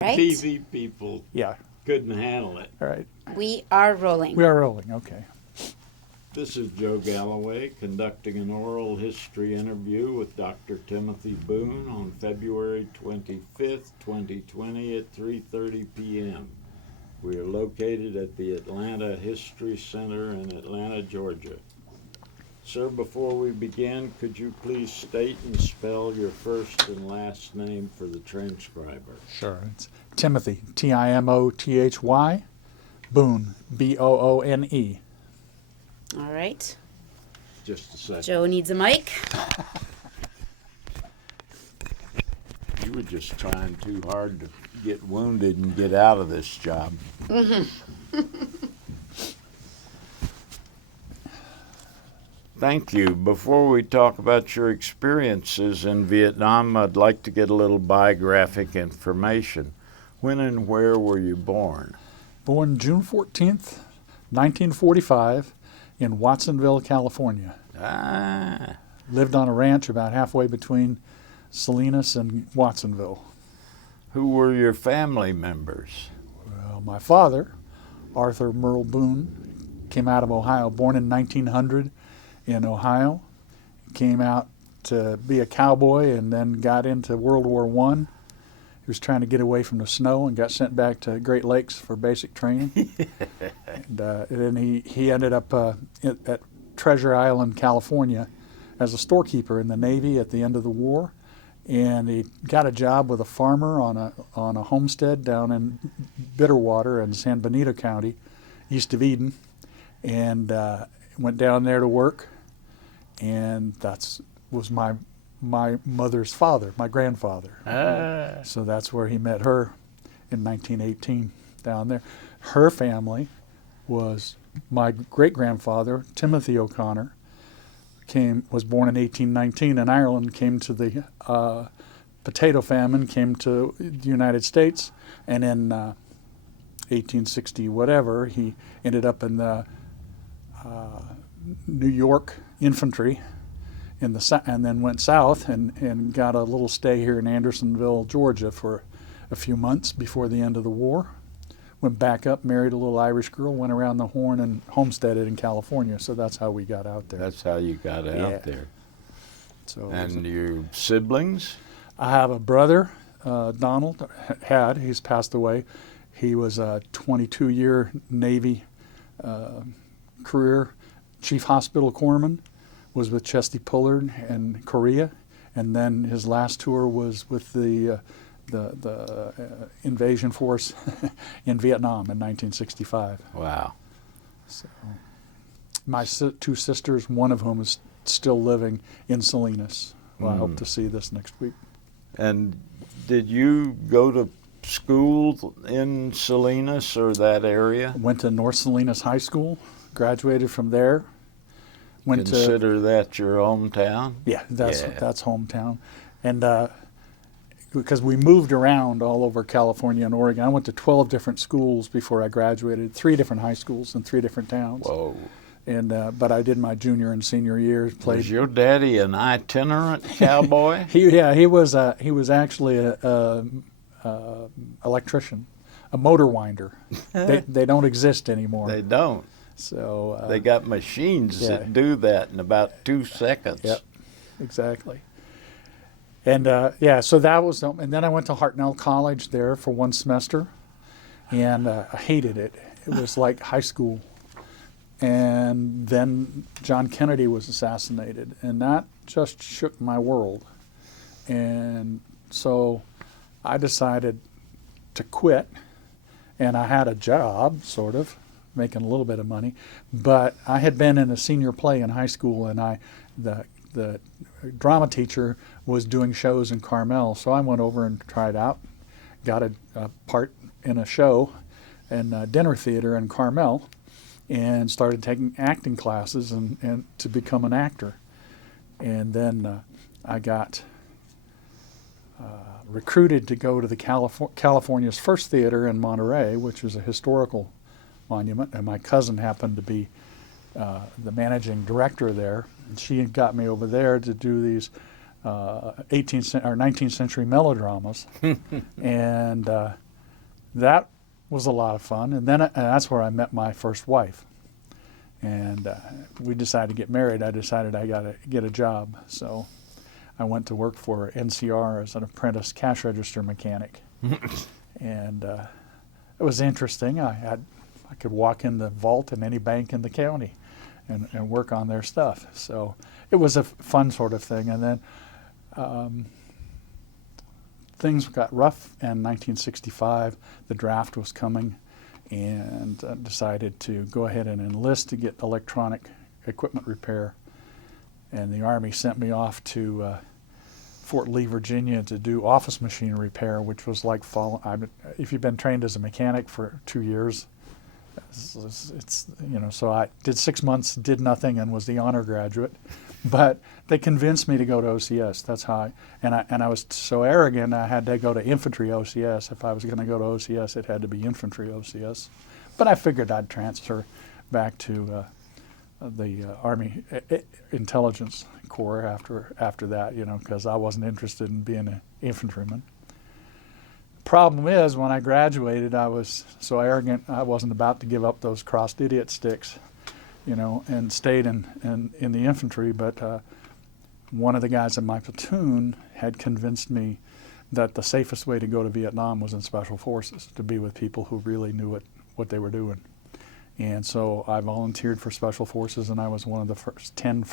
Right? TV people Yeah. couldn't handle it. All right. We are rolling. We are rolling. Okay. This is Joe Galloway conducting an oral history interview with Dr. Timothy Boone on February 25th, 2020 at 3:30 p.m. We are located at the Atlanta History Center in Atlanta, Georgia. Sir, before we begin, could you please state and spell your first and last name for the transcriber? Sure. It's Timothy, Timothy, Boone, Boone. All right. Just a second. Joe needs a mic. You were just trying too hard to get wounded and get out of this job. Thank you. Before we talk about your experiences in Vietnam, I'd like to get a little biographic information. When and where were you born? Born June 14th, 1945, in Watsonville, California. Lived on a ranch about halfway between Salinas and Watsonville. Who were your family members? Well, my father, Arthur Merle Boone, came out of Ohio, born in 1900 in Ohio. Came out to be a cowboy and then got into World War I. He was trying to get away from the snow and got sent back to Great Lakes for basic training. And then he ended up at Treasure Island, California, as a storekeeper in the Navy at the end of the war. And he got a job with a farmer on a homestead down in Bitterwater in San Benito County, east of Eden, and went down there to work. And was my mother's father, my grandfather. So that's where he met her in 1918 down there. Her family was my great-grandfather, Timothy O'Connor, was born in 1819 in Ireland, came to the potato famine, came to the United States, and in 1860 whatever, he ended up in the New York infantry and then went south and got a little stay here in Andersonville, Georgia for a few months before the end of the war. Went back up, married a little Irish girl, went around the Horn and homesteaded in California. So that's how we got out there. That's how you got out there. So, and your siblings? I have a brother, Donald, he's passed away. He was a 22-year Navy career, chief hospital corpsman, was with Chesty Pullard in Korea, and then his last tour was with the invasion force in Vietnam in 1965. Wow. So, my two sisters, one of whom is still living in Salinas, who I hope to see this next week. And did you go to school in Salinas or that Went to North Salinas High School, graduated from there. Consider that your hometown? Yeah, that's hometown. And because we moved around all over California and Oregon. I went to 12 different schools before I graduated, 3 different high schools in 3 different towns. Whoa. And but I did my junior and senior years. Was your daddy an itinerant cowboy? He was actually a electrician, a motor winder. They don't exist anymore. They don't. So they got machines that do that in about 2 seconds. Yep, exactly. And so that was, and then I went to Hartnell College there for 1 semester, and I hated it. It was like high school. And then John Kennedy was assassinated, and that just shook my world. And so I decided to quit, and I had a job, sort of, making a little bit of money, but I had been in a senior play in high school, and the drama teacher was doing shows in Carmel, so I went over and tried out, got a part in a show in a dinner theater in Carmel, and started taking acting classes and to become an actor. And then I got recruited to go to the California's First Theater in Monterey, which is a historical monument, and my cousin happened to be the managing director there. And she got me over there to do these 18th or 19th century melodramas, and that was a lot of fun. And then and that's where I met my first wife. And we decided to get married. I decided I got to get a job. So I went to work for NCR as an apprentice cash register mechanic. And it was interesting. I could walk in the vault in any bank in the county and work on their stuff. So it was a fun sort of thing. And then things got rough in 1965. The draft was coming, and decided to go ahead and enlist to get electronic equipment repair. And the Army sent me off to Fort Lee, Virginia to do office machine repair, which was like if you've been trained as a mechanic for 2 years, it's so I did 6 months, did nothing, and was the honor graduate. But they convinced me to go to OCS. That's how I was so arrogant, I had to go to infantry OCS. If I was going to go to OCS, it had to be infantry OCS. But I figured I'd transfer back to the Army Intelligence Corps after that, because I wasn't interested in being an infantryman. Problem is, when I graduated, I was so arrogant, I wasn't about to give up those crossed idiot sticks, and stayed in the infantry. But one of the guys in my platoon had convinced me that the safest way to go to Vietnam was in Special Forces, to be with people who really knew what they were doing. And so I volunteered for Special Forces, and I was one of the first 10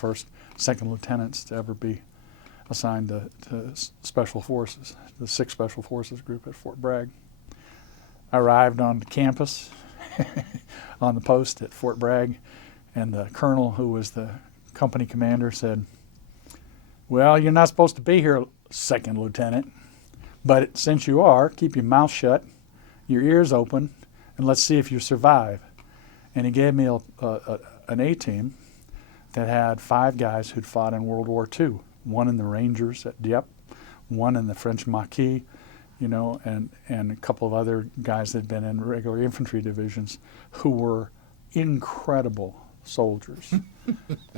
second lieutenants to ever be assigned to Special Forces, the 6th Special Forces Group at Fort Bragg. I arrived on campus on the post at Fort Bragg, and the colonel, who was the company commander, said, "Well, you're not supposed to be here, second lieutenant, but since you are, keep your mouth shut, your ears open, and let's see if you survive." And he gave me an A-team that had 5 guys who'd fought in World War II. One in the Rangers at Dieppe, one in the French Maquis, and a couple of other guys that had been in regular infantry divisions who were incredible soldiers.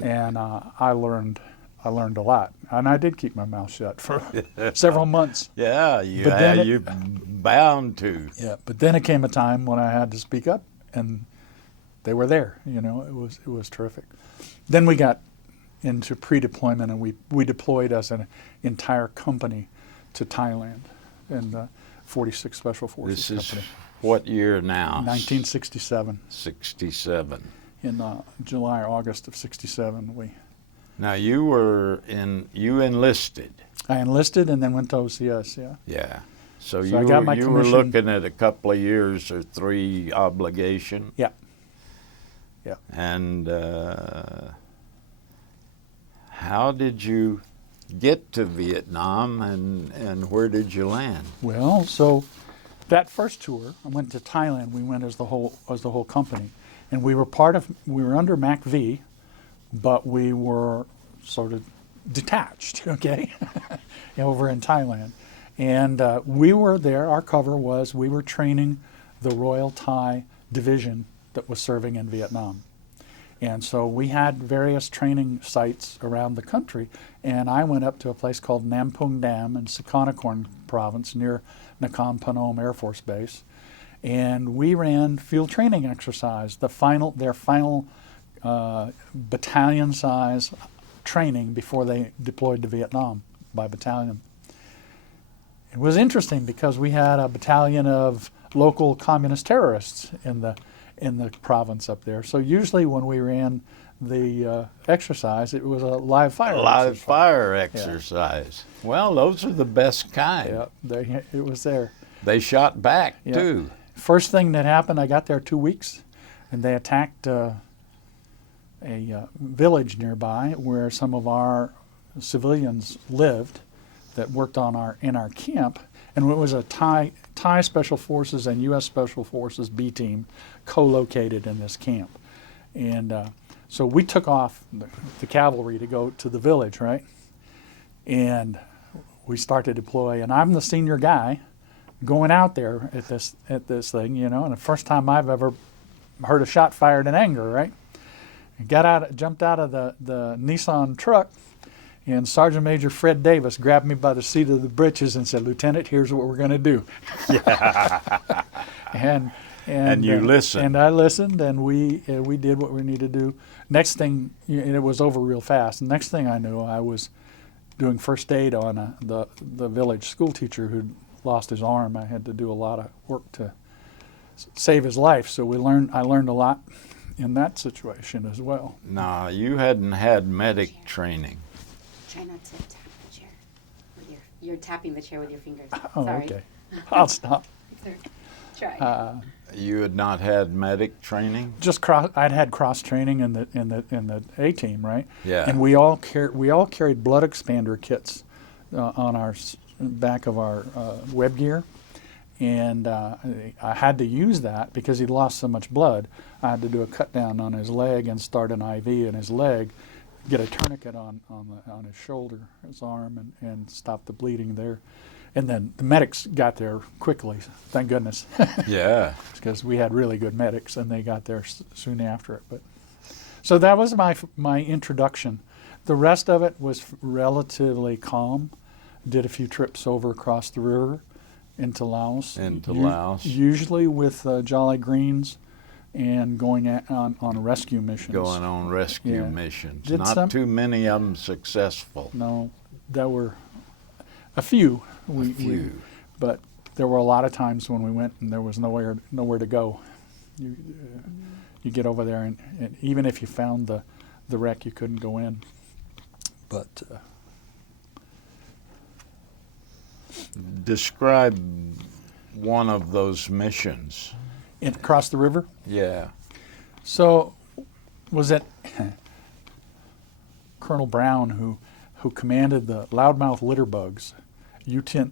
And I learned a lot. And I did keep my mouth shut for several months. Yeah, you're bound to. Yeah, but then it came a time when I had to speak up, and they were there. It was terrific. Then we got into pre-deployment, and we deployed as an entire company to Thailand in the 46th Special Forces This is Company. what year now? 1967. 67. In July or August of 67, Now you enlisted. I enlisted and then went to OCS. Yeah. Yeah. So I got my you were commission. looking at a couple of years or 3 obligation. Yeah. Yeah. And how did you get to Vietnam, and where did you land? Well, so that first tour, I went to Thailand. We went as the whole company, and we were under MAC-V, but we were sort of detached, okay, over in Thailand. And we were there. Our cover was we were training the Royal Thai Division that was serving in Vietnam. And so we had various training sites around the country, and I went up to a place called Nam Pung Dam in Sakanakorn province near Nakhon Phanom Air Force Base, and we ran field training exercise, their final battalion size training before they deployed to Vietnam by battalion. It was interesting because we had a battalion of local communist terrorists in the province up there. So usually when we ran the exercise, it was a live fire exercise. Yeah. Well, those are the best kind. Yeah, it was there. They shot back, too. First thing that happened, I got there 2 weeks, and they attacked a village nearby where some of our civilians lived that worked in our camp. And it was a Thai Special Forces and U.S. Special Forces B team co-located in this camp. And so we took off the cavalry to go to the village, right? And we start to deploy, and I'm the senior guy going out there at this thing, and the first time I've ever heard a shot fired in anger, right? Jumped out of the Nissan truck, and Sergeant Major Fred Davis grabbed me by the seat of the britches and said, "Lieutenant, here's what we're going to do." Yeah. And you listened. And I listened, and we did what we needed to do. Next thing, and it was over real fast. Next thing I knew, I was doing first aid on the village school teacher who'd lost his arm. I had to do a lot of work to save his life. So I learned a lot in that situation as well. Nah, you hadn't had medic training. Try not to tap the chair. You're tapping the chair with your fingers. Oh, Sorry. okay. I'll stop. Try. You had not had medic training? I'd had cross training in the A team, right? Yeah. And we all carried blood expander kits on our back of our web gear, and I had to use that because he'd lost so much blood. I had to do a cut down on his leg and start an IV in his leg, get a tourniquet on his shoulder, his arm, and stop the bleeding there. And then the medics got there quickly, thank goodness. Yeah. Because we had really good medics, and they got there soon after it. But so that was my introduction. The rest of it was relatively calm. Did a few trips over across the river into Laos. Laos. Usually with Jolly Greens and going on rescue missions. Going on rescue Yeah. missions. Did Not some- too many of them successful. No, there were a few. A few. But there were a lot of times when we went and there was nowhere to go. You get over there, and even if you found the wreck, you couldn't go in. But Describe one of those missions. across the river. Yeah. So was it Colonel Brown who commanded the loudmouth litterbugs, U-10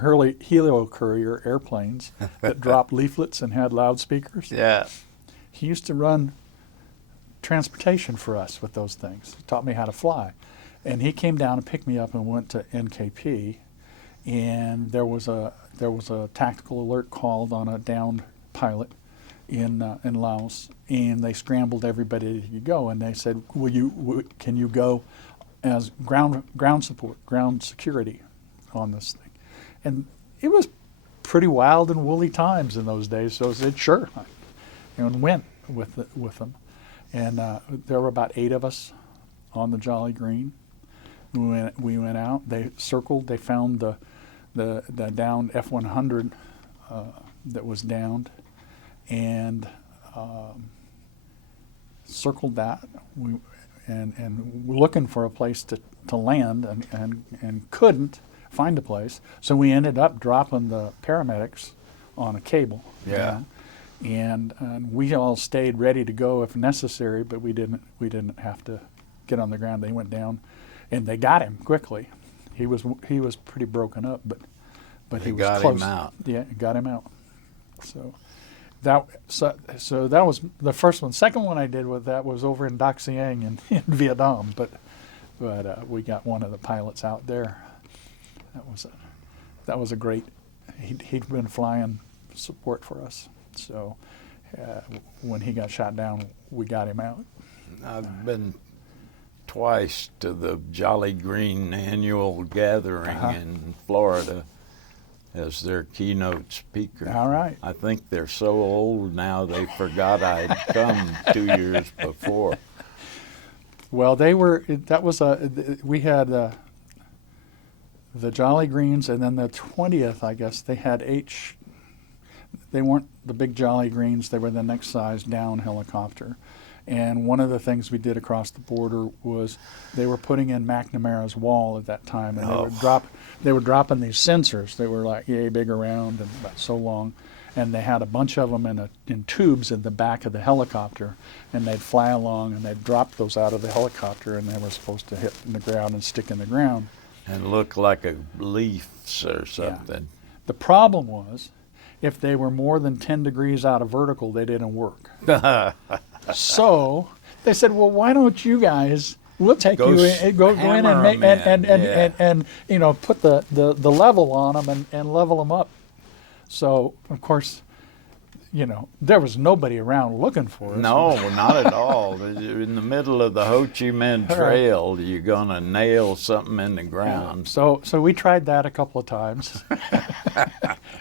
helicourier airplanes that dropped leaflets and had loudspeakers? Yeah. He used to run transportation for us with those things. He taught me how to fly. And he came down and picked me up and went to NKP, and there was a tactical alert called on a downed pilot in Laos, and they scrambled everybody to go, and they said, can you go as ground support, ground security on this thing? And it was pretty wild and woolly times in those days, so I said, sure, and went with them. And there were about 8 of us on the Jolly Green. We went out. They circled. They found the downed F-100 that was downed, and circled that. And we're looking for a place to land, and couldn't find a place. So we ended up dropping the paramedics on a cable. Yeah. And we all stayed ready to go if necessary, but we didn't have to get on the ground. They went down, and they got him quickly. He was pretty broken up, but he was got close. him out. Yeah, got him out. So that was the first one. Second one I did with that was over in Dak Siang in Vietnam, but we got one of the pilots out there. That was a great. He'd been flying support for us. So when he got shot down, we got him out. I've been twice to the Jolly Green annual gathering in Florida as their keynote speaker. All right. I think they're so old now they forgot I'd come 2 years before. Well, we had the Jolly Greens, and then the 20th, I guess, they had they weren't the big Jolly Greens, they were the next size down helicopter. And one of the things we did across the border was they were putting in McNamara's wall at that time, and they were dropping these sensors. They were like yay big around and about so long, and they had a bunch of them in tubes in the back of the helicopter, and they'd fly along and they'd drop those out of the helicopter, and they were supposed to hit in the ground and stick in the ground. And look like a leaves or something. Yeah. The problem was, if they were more than 10 degrees out of vertical, they didn't work. So they said, well, why don't you guys, we'll take go in and put the level on them and level them up. So, of course, there was nobody around looking for us. No, not at all. In the middle of the Ho Chi Minh Trail, you're going to nail something in the ground. So we tried that a couple of times.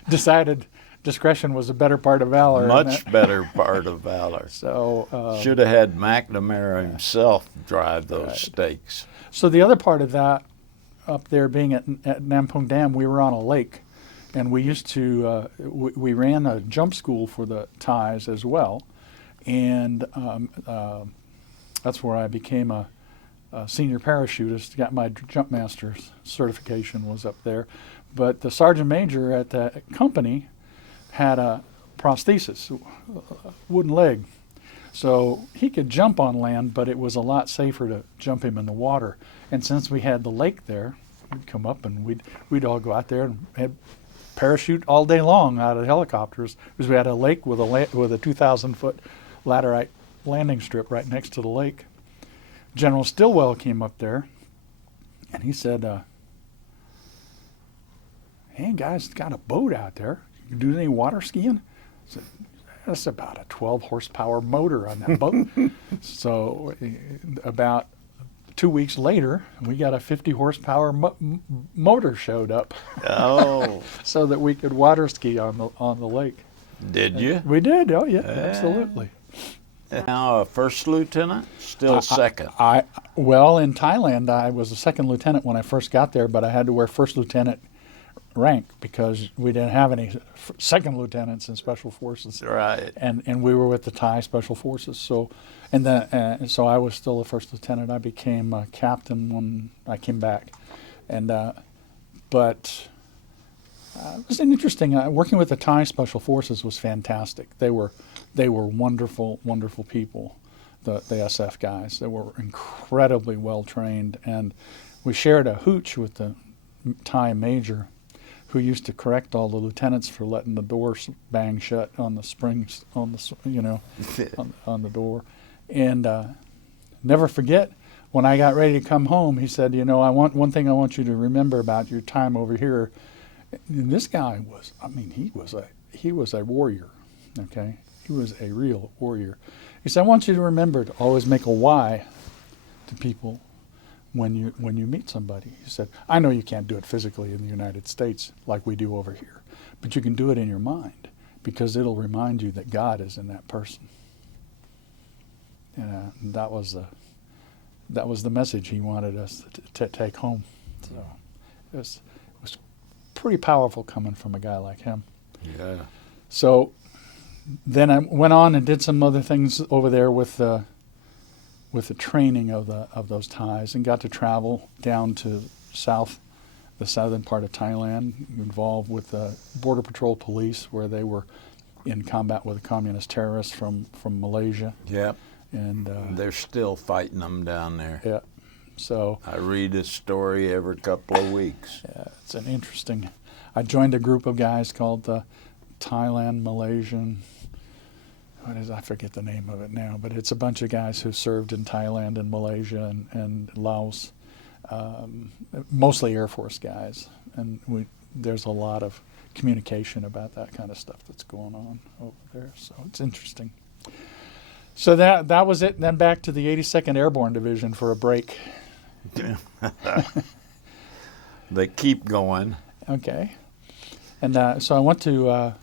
Decided discretion was a better part of valor. Much better part of valor. So Should have had McNamara himself drive those stakes. So the other part of that, up there being at Nampung Dam, we were on a lake, and we used to we ran a jump school for the Thais as well, and that's where I became a senior parachutist. Got my jump master's certification was up there, but the sergeant major at the company had a prosthesis, a wooden leg. So he could jump on land, but it was a lot safer to jump him in the water. And since we had the lake there, we'd come up and we'd all go out there and had parachute all day long out of helicopters, because we had a lake with a 2,000-foot laterite landing strip right next to the lake. General Stilwell came up there, and he said, "Hey guys, got a boat out there. You do any water skiing?" I said, "That's about a 12 horsepower motor on that boat." So about 2 weeks later, we got a 50 horsepower motor showed up. Oh. So that we could water ski on the lake. Did you? We did. Oh yeah, absolutely. Now a first lieutenant, still second. Well, in Thailand, I was a second lieutenant when I first got there, but I had to wear first lieutenant rank because we didn't have any second lieutenants in special forces. Right. And we were with the Thai special forces. So, so I was still a first lieutenant. I became a captain when I came back, but it was interesting. Working with the Thai special forces was fantastic. They were wonderful, wonderful people. The SF guys. They were incredibly well trained, and we shared a hooch with the Thai major, who used to correct all the lieutenants for letting the doors bang shut on the springs on the door. And never forget, when I got ready to come home, he said, one thing I want you to remember about your time over here. And this guy was, he was a warrior, okay? He was a real warrior. He said, "I want you to remember to always make a why to people when you meet somebody." He said, "I know you can't do it physically in the United States like we do over here, but you can do it in your mind, because it'll remind you that God is in that person." And that was the message he wanted us to take home. So it was pretty powerful coming from a guy like him. Yeah. So then I went on and did some other things over there with the training of those Thais, and got to travel down to the southern part of Thailand, involved with the Border Patrol Police, where they were in combat with the communist terrorists from Malaysia. Yep. And they're still fighting them down there. Yeah. So I read a story every couple of weeks. Yeah, it's an interesting. I joined a group of guys called the Thailand Malaysian. I forget the name of it now, but it's a bunch of guys who served in Thailand and Malaysia and Laos, mostly Air Force guys, and there's a lot of communication about that kind of stuff that's going on over there. So it's interesting. So that was it. Then back to the 82nd Airborne Division for a break. They keep going. Okay, and so I went to the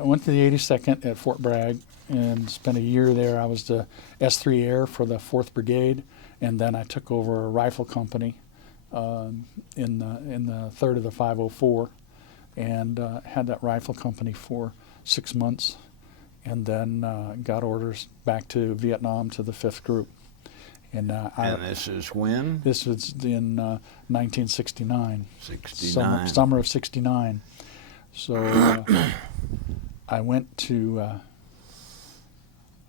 82nd at Fort Bragg and spent a year there. I was the S3 Air for the 4th Brigade, and then I took over a rifle company in the 3rd of the 504, and had that rifle company for 6 months, and then got orders back to Vietnam to the 5th Group. And this is when? This was in 1969. 69. Summer of 69. So I went to,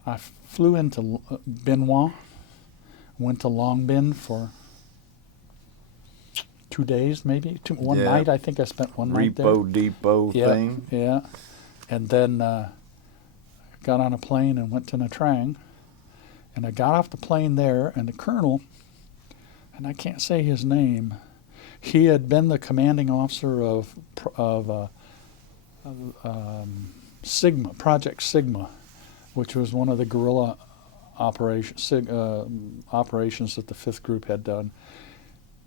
I flew into Bien Hoa, went to Long Binh for 2 days, maybe one night. I think I spent one night there. Repo Depot thing. Yeah, and then got on a plane and went to Nha Trang. And I got off the plane there, and the colonel, and I can't say his name, he had been the commanding officer of Sigma, Project Sigma, which was one of the guerrilla operations that the 5th Group had done.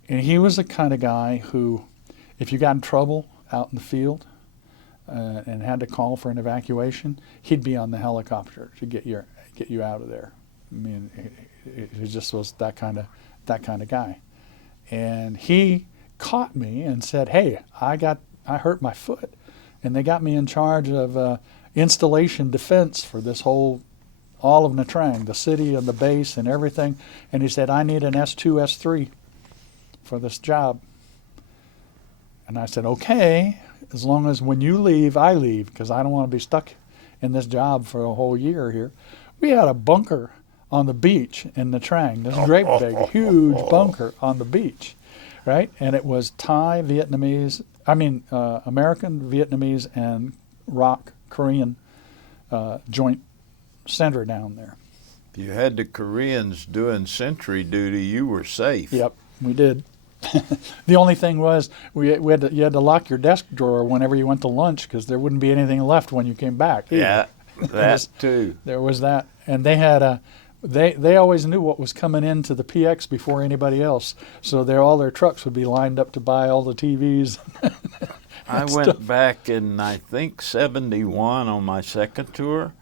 And he was the kind of guy who, if you got in trouble out in the field, and had to call for an evacuation, he'd be on the helicopter to get you out of there. I mean, he just was that kind of guy. And he caught me and said, "Hey, I hurt my foot," and they got me in charge of installation defense for this all of Nha Trang, the city and the base and everything. And he said, "I need an S2, S3 for this job." And I said, "Okay, as long as when you leave, I leave, because I don't want to be stuck in this job for a whole year here." We had a bunker on the beach in Nha Trang, this great big, huge bunker on the beach, right? And it was American, Vietnamese, and ROC, Korean joint center down there. If you had the Koreans doing sentry duty, you were safe. Yep, we did. The only thing was you had to lock your desk drawer whenever you went to lunch, because there wouldn't be anything left when you came back. Yeah, that too. There was that, and they had they always knew what was coming into the PX before anybody else, so all their trucks would be lined up to buy all the TVs. I went back in, I think, 71 on my second tour,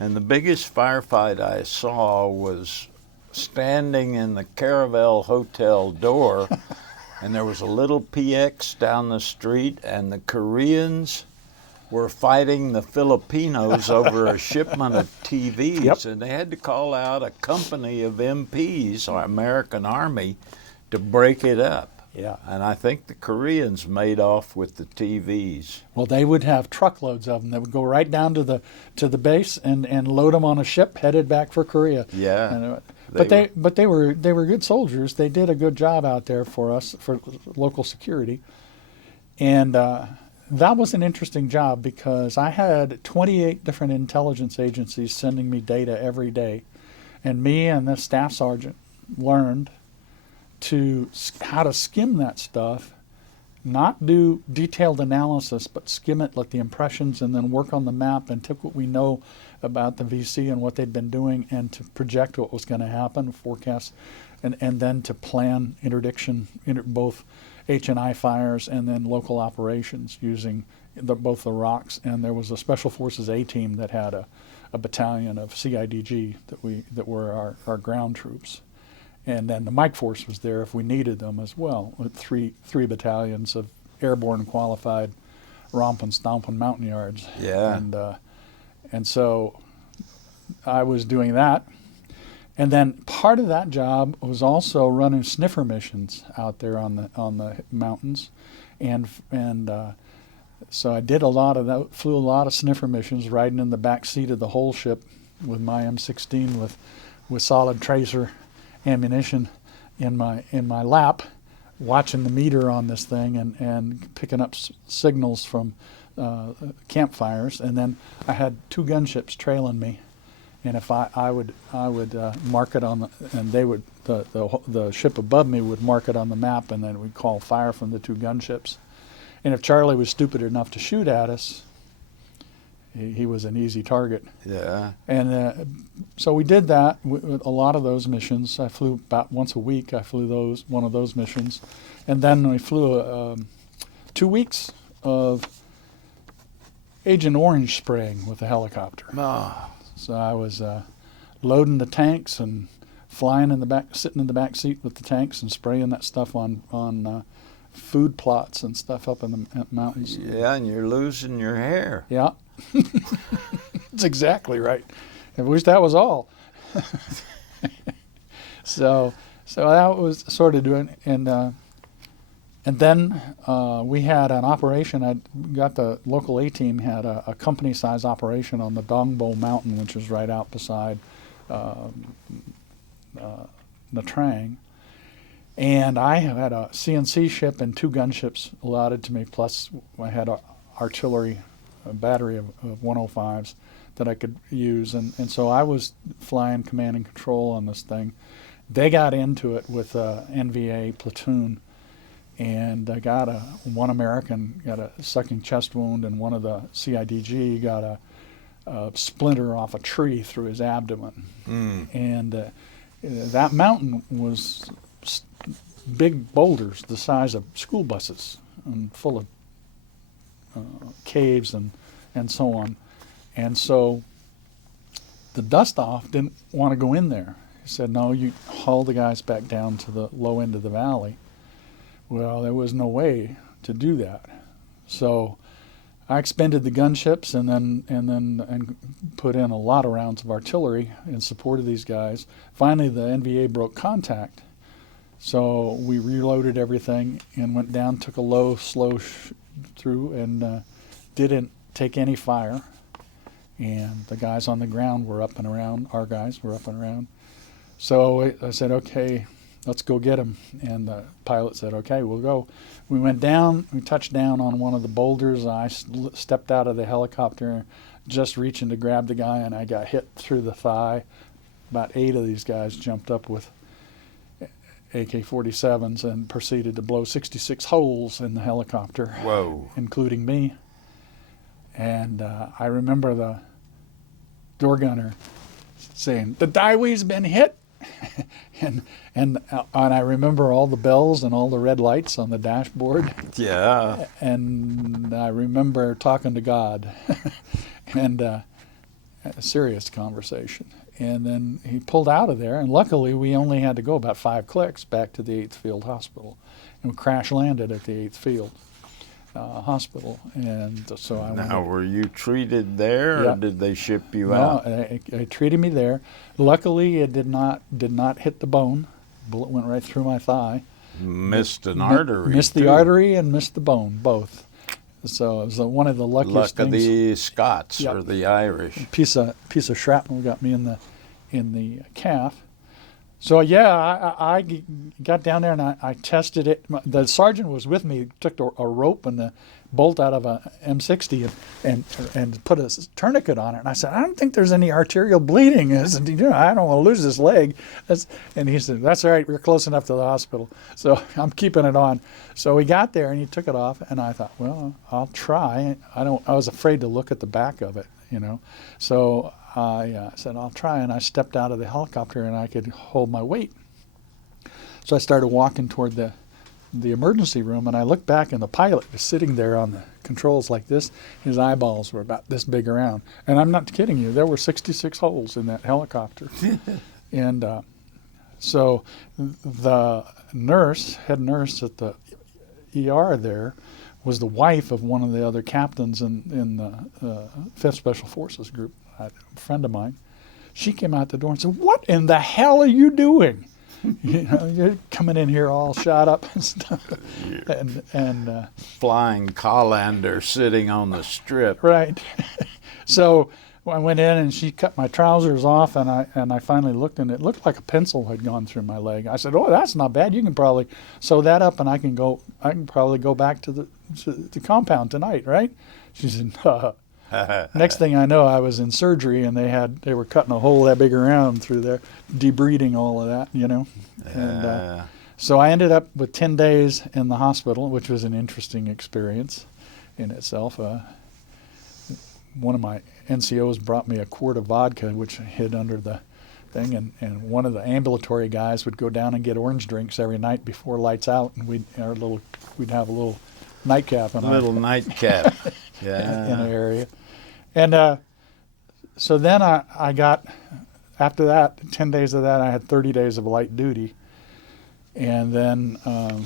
and the biggest firefight I saw was standing in the Caravel Hotel door, and there was a little PX down the street, and the Koreans were fighting the Filipinos over a shipment of TVs, Yep. and they had to call out a company of MPs, or American Army, to break it up. Yeah. And I think the Koreans made off with the TVs. Well, they would have truckloads of them that would go right down to the base and load them on a ship headed back for Korea. Yeah. And, but they were good soldiers. They did a good job out there for us, for local security. And that was an interesting job, because I had 28 different intelligence agencies sending me data every day, and me and the staff sergeant learned how to skim that stuff, not do detailed analysis, but skim it, let the impressions, and then work on the map and take what we know about the VC and what they'd been doing, and to project what was going to happen, forecast, and then to plan interdiction, both H&I fires and then local operations using both the ROCs, and there was a Special Forces A team that had a battalion of CIDG that were our ground troops. And then the Mike Force was there if we needed them as well, with three battalions of airborne qualified romping, stomping mountaineerds. Yeah. And so I was doing that. And then part of that job was also running sniffer missions out there on the mountains, and so I did a lot of that. Flew a lot of sniffer missions, riding in the back seat of the whole ship with my M16 with solid tracer ammunition in my lap, watching the meter on this thing and picking up signals from campfires. And then I had two gunships trailing me. And if I would mark it on and they would the ship above me would mark it on the map, and then we'd call fire from the two gunships. And if Charlie was stupid enough to shoot at us, he was an easy target. Yeah. And so we did that with a lot of those missions. I flew about once a week. I flew one of those missions, and then we flew 2 weeks of Agent Orange spraying with a helicopter. Oh. So I was loading the tanks and flying in the back, sitting in the back seat with the tanks and spraying that stuff on food plots and stuff up in the mountains. Yeah, and you're losing your hair. Yeah, that's exactly right. I wish that was all. So that was sort of doing, and then we had an operation. I got the local A team had a company size operation on the Dongbo Mountain, which is right out beside Nha Trang. And I had a CNC ship and two gunships allotted to me, plus I had artillery, a battery of 105s that I could use. And so I was flying command and control on this thing. They got into it with a NVA platoon, and I got one American got a sucking chest wound, and one of the CIDG got a splinter off a tree through his abdomen. And that mountain was big boulders the size of school buses and full of caves and so on. And so the dust-off didn't want to go in there. He said, no, you haul the guys back down to the low end of the valley. Well, there was no way to do that. So I expended the gunships and put in a lot of rounds of artillery in support of these guys. Finally, the NVA broke contact. So we reloaded everything and went down, took a low, slow through, and didn't take any fire. And the guys on the ground were up and around. Our guys were up and around. So I said, okay, let's go get them. And the pilot said, okay, we'll go. We went down. We touched down on one of the boulders. I stepped out of the helicopter, just reaching to grab the guy, and I got hit through the thigh. About 8 of these guys jumped up with AK-47s and proceeded to blow 66 holes in the helicopter. Whoa. Including me. And I remember the door gunner saying, the Daiwi's been hit. and I remember all the bells and all the red lights on the dashboard. Yeah. And I remember talking to God and a serious conversation. And then he pulled out of there, and luckily we only had to go about 5 clicks back to the 8th Field Hospital. And we crash landed at the 8th Field Hospital. And so I Now, were you treated there, Yeah. or did they ship you No, out? they treated me there. Luckily, it did not hit the bone. Bullet went right through my thigh. Missed an artery. Missed the too. artery and missed the bone, both. So it was one of the luckiest Luck of things. the Scots Yep. or the Irish. Piece of shrapnel got me in the calf. So yeah, I got down there and I tested it. The sergeant was with me. Took a rope and a bolt out of a M60 and put a tourniquet on it. And I said, I don't think there's any arterial bleeding. I said, I don't want to lose this leg. And he said, that's all right. We're close enough to the hospital. So I'm keeping it on. So we got there and he took it off. And I thought, well, I'll try. I was afraid to look at the back of it, So I said, I'll try, and I stepped out of the helicopter, and I could hold my weight. So I started walking toward the emergency room, and I looked back, and the pilot was sitting there on the controls like this. His eyeballs were about this big around. And I'm not kidding you. There were 66 holes in that helicopter. And so the head nurse at the ER there, was the wife of one of the other captains in the 5th Special Forces group, a friend of mine. She came out the door and said, what in the hell are you doing? You're coming in here all shot up and stuff. And Flying colander sitting on the strip. right. So I went in and she cut my trousers off, and I finally looked, and it looked like a pencil had gone through my leg. I said, oh, that's not bad. You can probably sew that up, and I can probably go back to the compound tonight, right? She said, Next thing I know, I was in surgery, and they were cutting a hole that big around through there, debriding all of that, And so I ended up with 10 days in the hospital, which was an interesting experience in itself. One of my NCOs brought me a quart of vodka, which hid under the thing, and one of the ambulatory guys would go down and get orange drinks every night before lights out, and we'd have a little nightcap in Nightcap. Yeah. in the area. And so then I got, after that, 10 days of that, I had 30 days of light duty. And then I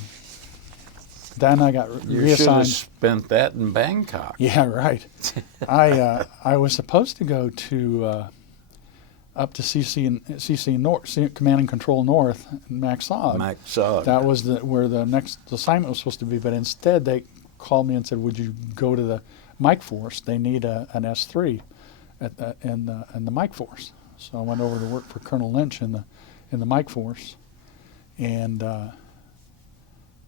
got You reassigned. should have spent that in Bangkok. Yeah, right. I was supposed to go to up to CC North, Command and Control North, in Maxog. Maxog. That was where the next assignment was supposed to be, but instead they called me and said, "Would you go to the Mike Force? They need an S3 in the Mike Force." So I went over to work for Colonel Lynch in the Mike Force, and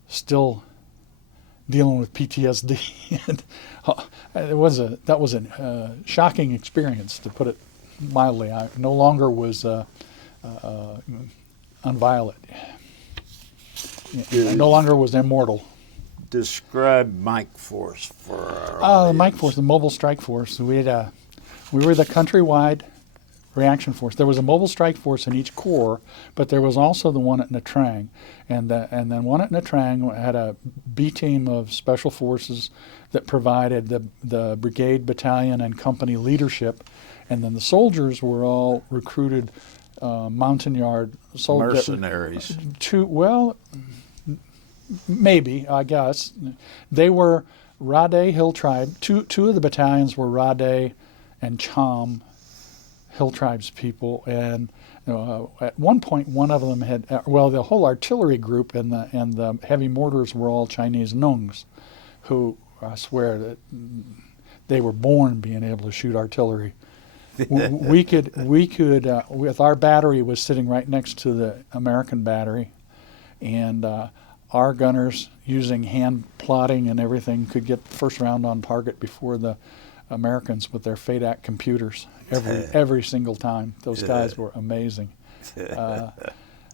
still dealing with PTSD. And that was a shocking experience, to put it mildly. I no longer was unviolate. I no longer was immortal. Describe Mike Force for our The Mike Force, the Mobile Strike Force. We were the countrywide reaction force. There was a mobile strike force in each corps, but there was also the one at Nha Trang. And then one at Nha Trang had a B team of special forces that provided the brigade, battalion, and company leadership. And then the soldiers were all recruited Montagnard soldiers. Mercenaries. Maybe, I guess. They were Raye Hill Tribe. Two of the battalions were Raye and Cham Hill Tribes people. And at one point, one of them had, the whole artillery group and the heavy mortars were all Chinese Nungs, who I swear that they were born being able to shoot artillery. We could with our battery was sitting right next to the American battery, and our gunners, using hand plotting and everything, could get first round on target before the Americans with their FADAC computers every single time. Those guys were amazing.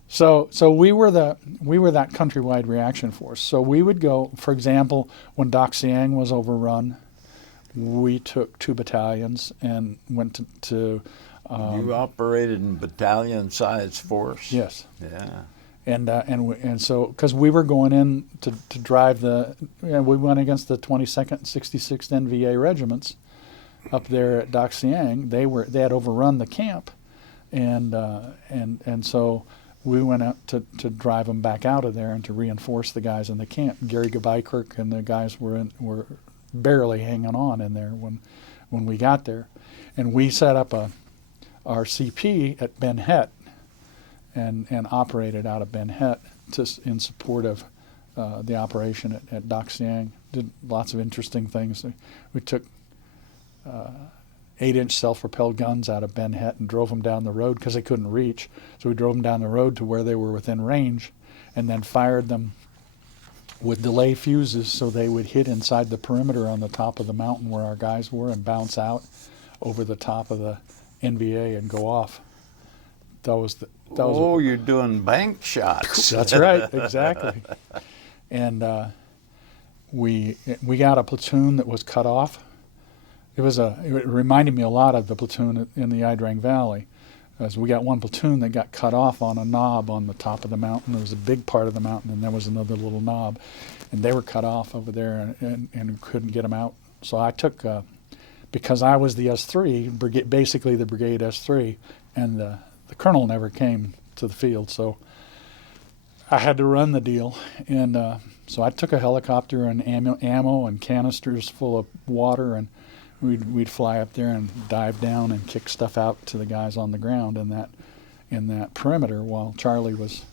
So we were that countrywide reaction force. So we would go, for example, when Dak Siang was overrun, we took 2 battalions and went to you operated in battalion-sized force? Yes. Yeah. And so because we were going in to drive we went against the 22nd and 66th NVA regiments up there at Dak Siang. They had overrun the camp, and so we went out to drive them back out of there and to reinforce the guys in the camp. Gary Gabaikirk and the guys were barely hanging on in there when we got there, and we set up our CP at Ben Het and operated out of Ben Het in support of the operation at Dak Siang. Did lots of interesting things. We took 8-inch self-propelled guns out of Ben Het and drove them down the road because they couldn't reach. So we drove them down the road to where they were within range, and then fired them with delay fuses so they would hit inside the perimeter on the top of the mountain where our guys were and bounce out over the top of the NVA and go off. You're doing bank shots. That's right, exactly. And we got a platoon that was cut off. It reminded me a lot of the platoon in the Idrang Valley, as we got one platoon that got cut off on a knob on the top of the mountain. There was a big part of the mountain, and there was another little knob, and they were cut off over there, and couldn't get them out. So I took, because I was the S3, basically the brigade S3, and the colonel never came to the field, so I had to run the deal. And so I took a helicopter and ammo and canisters full of water, and we'd fly up there and dive down and kick stuff out to the guys on the ground in that perimeter while Charlie was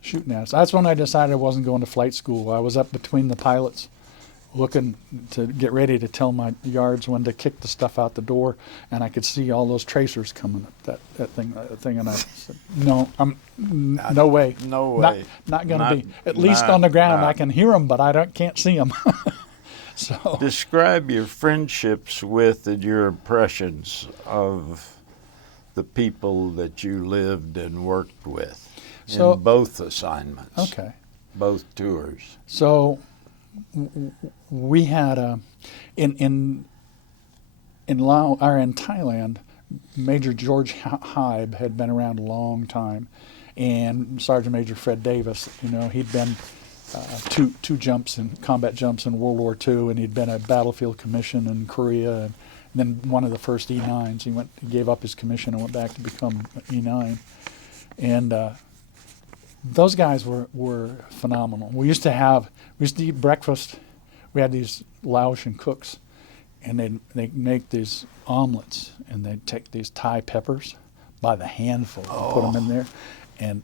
shooting at us. That's when I decided I wasn't going to flight school. I was up between the pilots looking to get ready to tell my yards when to kick the stuff out the door, and I could see all those tracers coming up that thing, and I said, no way. No way. Not going to be. At least on the ground I can hear them, but can't see them. So describe your friendships with and your impressions of the people that you lived and worked with in both assignments. Okay. Both tours. So we had in Thailand, Major George Hybe had been around a long time, and Sergeant Major Fred Davis. He'd been two combat jumps in World War II, and he'd been a battlefield commission in Korea, and then one of the first E9s. He gave up his commission and went back to become E9, and those guys were phenomenal. We used to eat breakfast. We had these Laotian cooks, and they'd make these omelets, and they'd take these Thai peppers by the handful and put them in there, and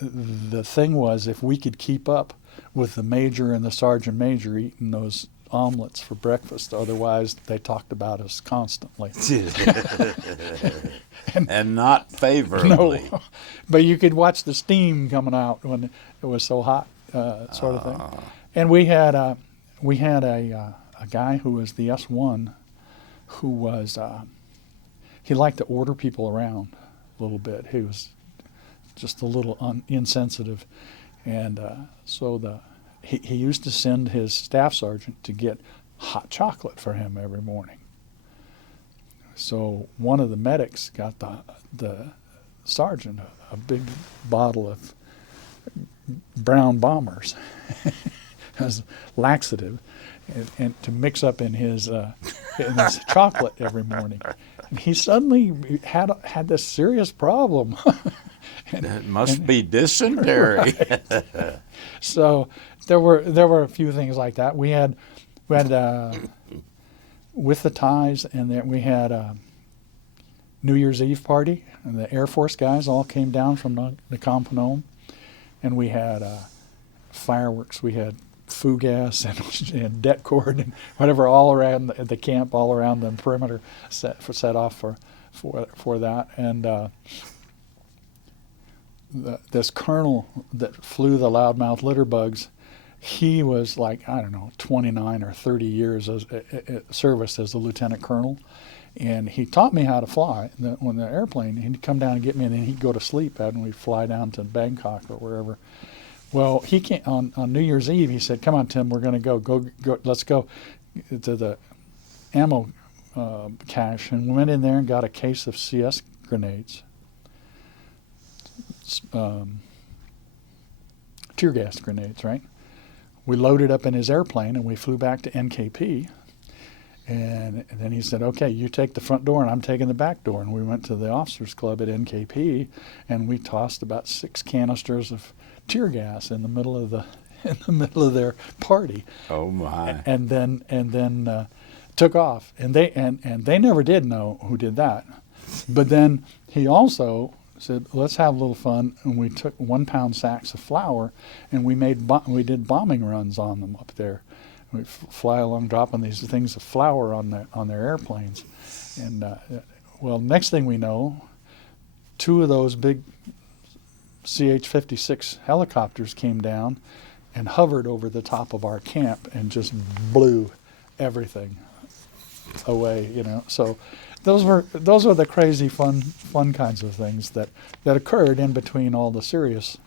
the thing was, if we could keep up with the major and the sergeant major eating those omelets for breakfast, otherwise they talked about us constantly. and not favorably. No, but you could watch the steam coming out when it was so hot, sort of thing. And we had a guy who was the S1, who was he liked to order people around a little bit. He was just a little insensitive, and so he used to send his staff sergeant to get hot chocolate for him every morning. So one of the medics got the sergeant a big bottle of brown bombers as laxative, and to mix up in his chocolate every morning. And he suddenly had this serious problem. It must be dysentery. Right. So there were a few things like that. We had with the Thais, and then we had a New Year's Eve party, and the Air Force guys all came down from the Nakhon Phanom, and we had fireworks. We had foo gas and det cord and whatever all around the camp, all around the perimeter, set off for that. And this colonel that flew the loudmouth litter bugs, he was like, I don't know, 29 or 30 years as service as a lieutenant colonel, and he taught me how to fly on the airplane. He'd come down and get me, and then he'd go to sleep and we'd fly down to Bangkok or wherever. Well, he came on New Year's Eve. He said, "Come on, Tim, we're going to go. Let's go to the ammo cache." And we went in there and got a case of CS grenades, tear gas grenades, right? We loaded up in his airplane and we flew back to NKP. And then he said, "Okay, you take the front door and I'm taking the back door." And we went to the officers club at NKP, and we tossed about 6 canisters of tear gas in the middle of their party. Oh my! And then took off. And they never did know who did that. But then he also said, "Let's have a little fun," and we took 1-pound sacks of flour, and we did bombing runs on them up there. We fly along dropping these things of flour on their airplanes. And well, next thing we know, 2 of those big CH-56 helicopters came down and hovered over the top of our camp and just blew everything away, So those were the crazy fun kinds of things that occurred in between all the serious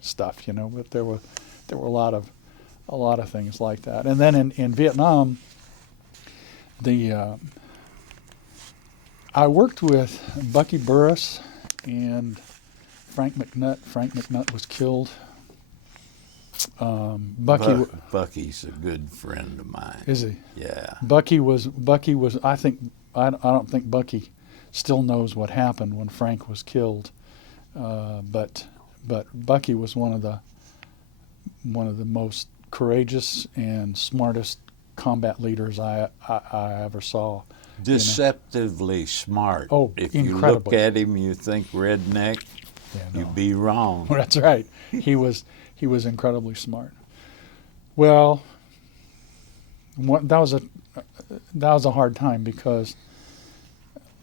stuff, But there were a lot of things like that. And then in Vietnam, I worked with Bucky Burris and Frank McNutt. Frank McNutt was killed. Bucky's a good friend of mine. Is he? Yeah. Bucky was. I don't think Bucky still knows what happened when Frank was killed. But Bucky was one of the most courageous and smartest combat leaders I ever saw. Deceptively smart. Oh, if incredibly. You look at him, you think redneck. Yeah, no. You'd be wrong. That's right. He was incredibly smart. Well, that was a hard time because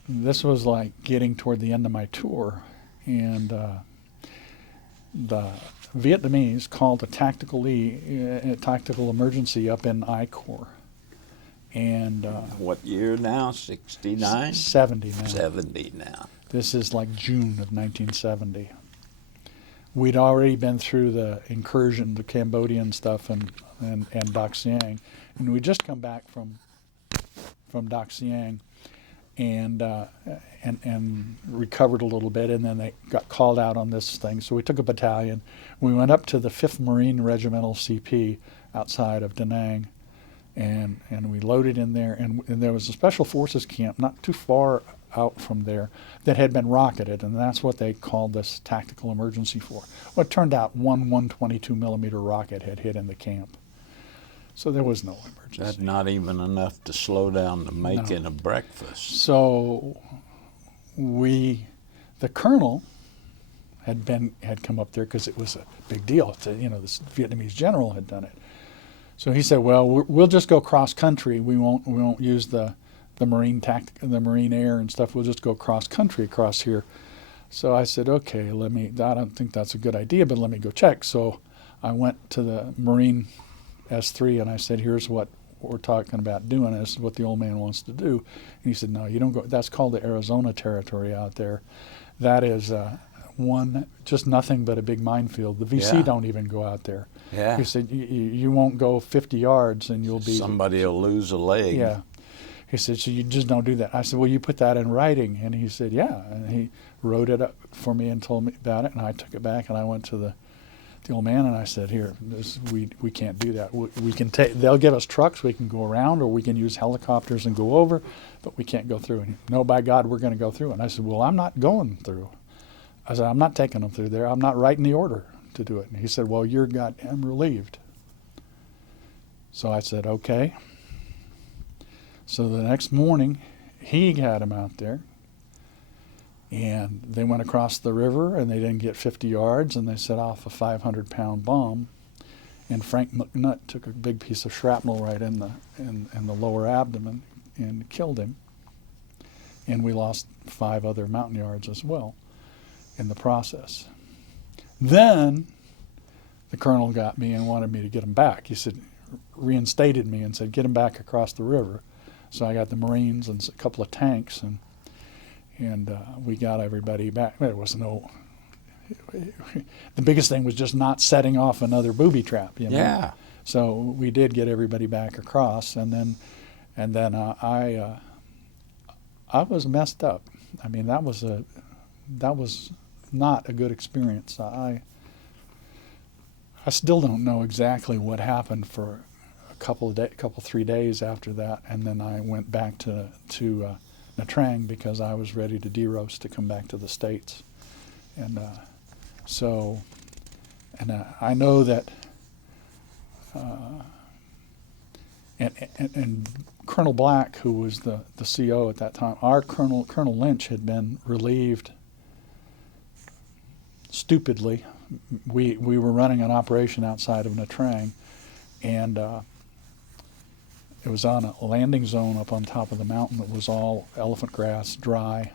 this was like getting toward the end of my tour, and the Vietnamese called a tactical emergency up in I Corps. And what year now? 69? 70 now. 70 now. This is like June of 1970. We'd already been through the incursion, the Cambodian stuff, and Dak Siang, and we'd just come back from Dak Siang, and recovered a little bit, and then they got called out on this thing. So we took a battalion. We went up to the 5th Marine Regimental CP outside of Da Nang, and we loaded in there, and there was a Special Forces camp not too far out from there that had been rocketed, and that's what they called this tactical emergency for. Well, it turned out one 122-millimeter rocket had hit in the camp. So there was no emergency. That's not even enough to slow down the making of breakfast. So the colonel had come up there because it was a big deal. This Vietnamese general had done it. So he said, "Well, we'll just go cross country. We won't use the marine the marine air and stuff. We'll just go cross country across here." So I said, "Okay, I don't think that's a good idea, but let me go check." So I went to the Marine S3 and I said, "Here's what we're talking about doing. This is what the old man wants to do." And he said, "No, you don't go. That's called the Arizona Territory out there. That is just nothing but a big minefield. The VC don't even go out there." Yeah. He said, you won't go 50 yards and you'll be... Somebody will lose a leg. Yeah. He said, so you just don't do that. I said, well, you put that in writing. And he said, yeah. And he wrote it up for me and told me about it. And I took it back and I went to the old man and I said, here, we can't do that. We can they'll give us trucks, we can go around, or we can use helicopters and go over, but we can't go through. And he, no, by God, we're going to go through. And I said, well, I'm not going through. I said, I'm not taking them through there. I'm not writing the order to do it. And he said, well, you're goddamn relieved. So I said, okay. So the next morning, he had him out there, and they went across the river, and they didn't get 50 yards, and they set off a 500-pound bomb, and Frank McNutt took a big piece of shrapnel right in the lower abdomen and killed him. And we lost 5 other Montagnards as well in the process. Then the colonel got me and wanted me to get him back. He said, reinstated me and said, get him back across the river. So I got the Marines and a couple of tanks, and we got everybody back. There was no. The biggest thing was just not setting off another booby trap. You know? Yeah. So we did get everybody back across, and then I was messed up. I mean, that was not a good experience. I still don't know exactly what happened for a 3 days after that, and then I went back to Nha Trang because I was ready to deroast to come back to the States, and I know that, and Colonel Black, who was the CO at that time, our Colonel Lynch had been relieved stupidly. We were running an operation outside of Nha Trang, and it was on a landing zone up on top of the mountain that was all elephant grass, dry,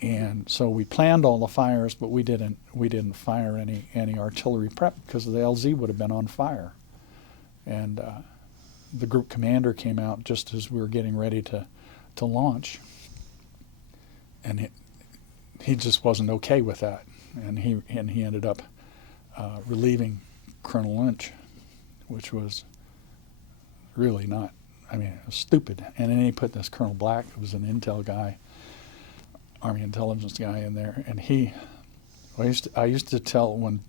and so we planned all the fires, but we didn't fire any artillery prep because the LZ would have been on fire, and the group commander came out just as we were getting ready to launch, and he just wasn't okay with that, and he ended up relieving Colonel Lynch, which was really not, I mean, it was stupid. And then he put this Colonel Black, who was an intel guy, Army intelligence guy, in there, and I used to tell when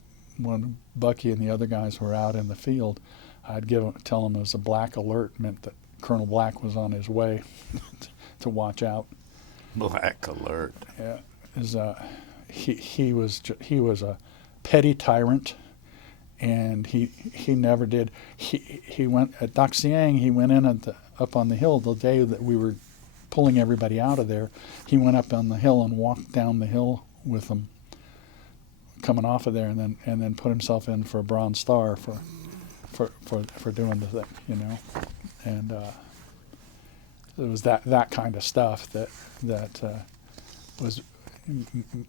Bucky and the other guys were out in the field, I'd tell them it was a black alert, meant that Colonel Black was on his way to watch out. Black alert. Yeah, he was a petty tyrant, and he never did. He went at Dak Siang. He went in up on the hill the day that we were pulling everybody out of there. He went up on the hill and walked down the hill with them, coming off of there, and then put himself in for a Bronze Star for doing the thing, you know, and it was that kind of stuff that was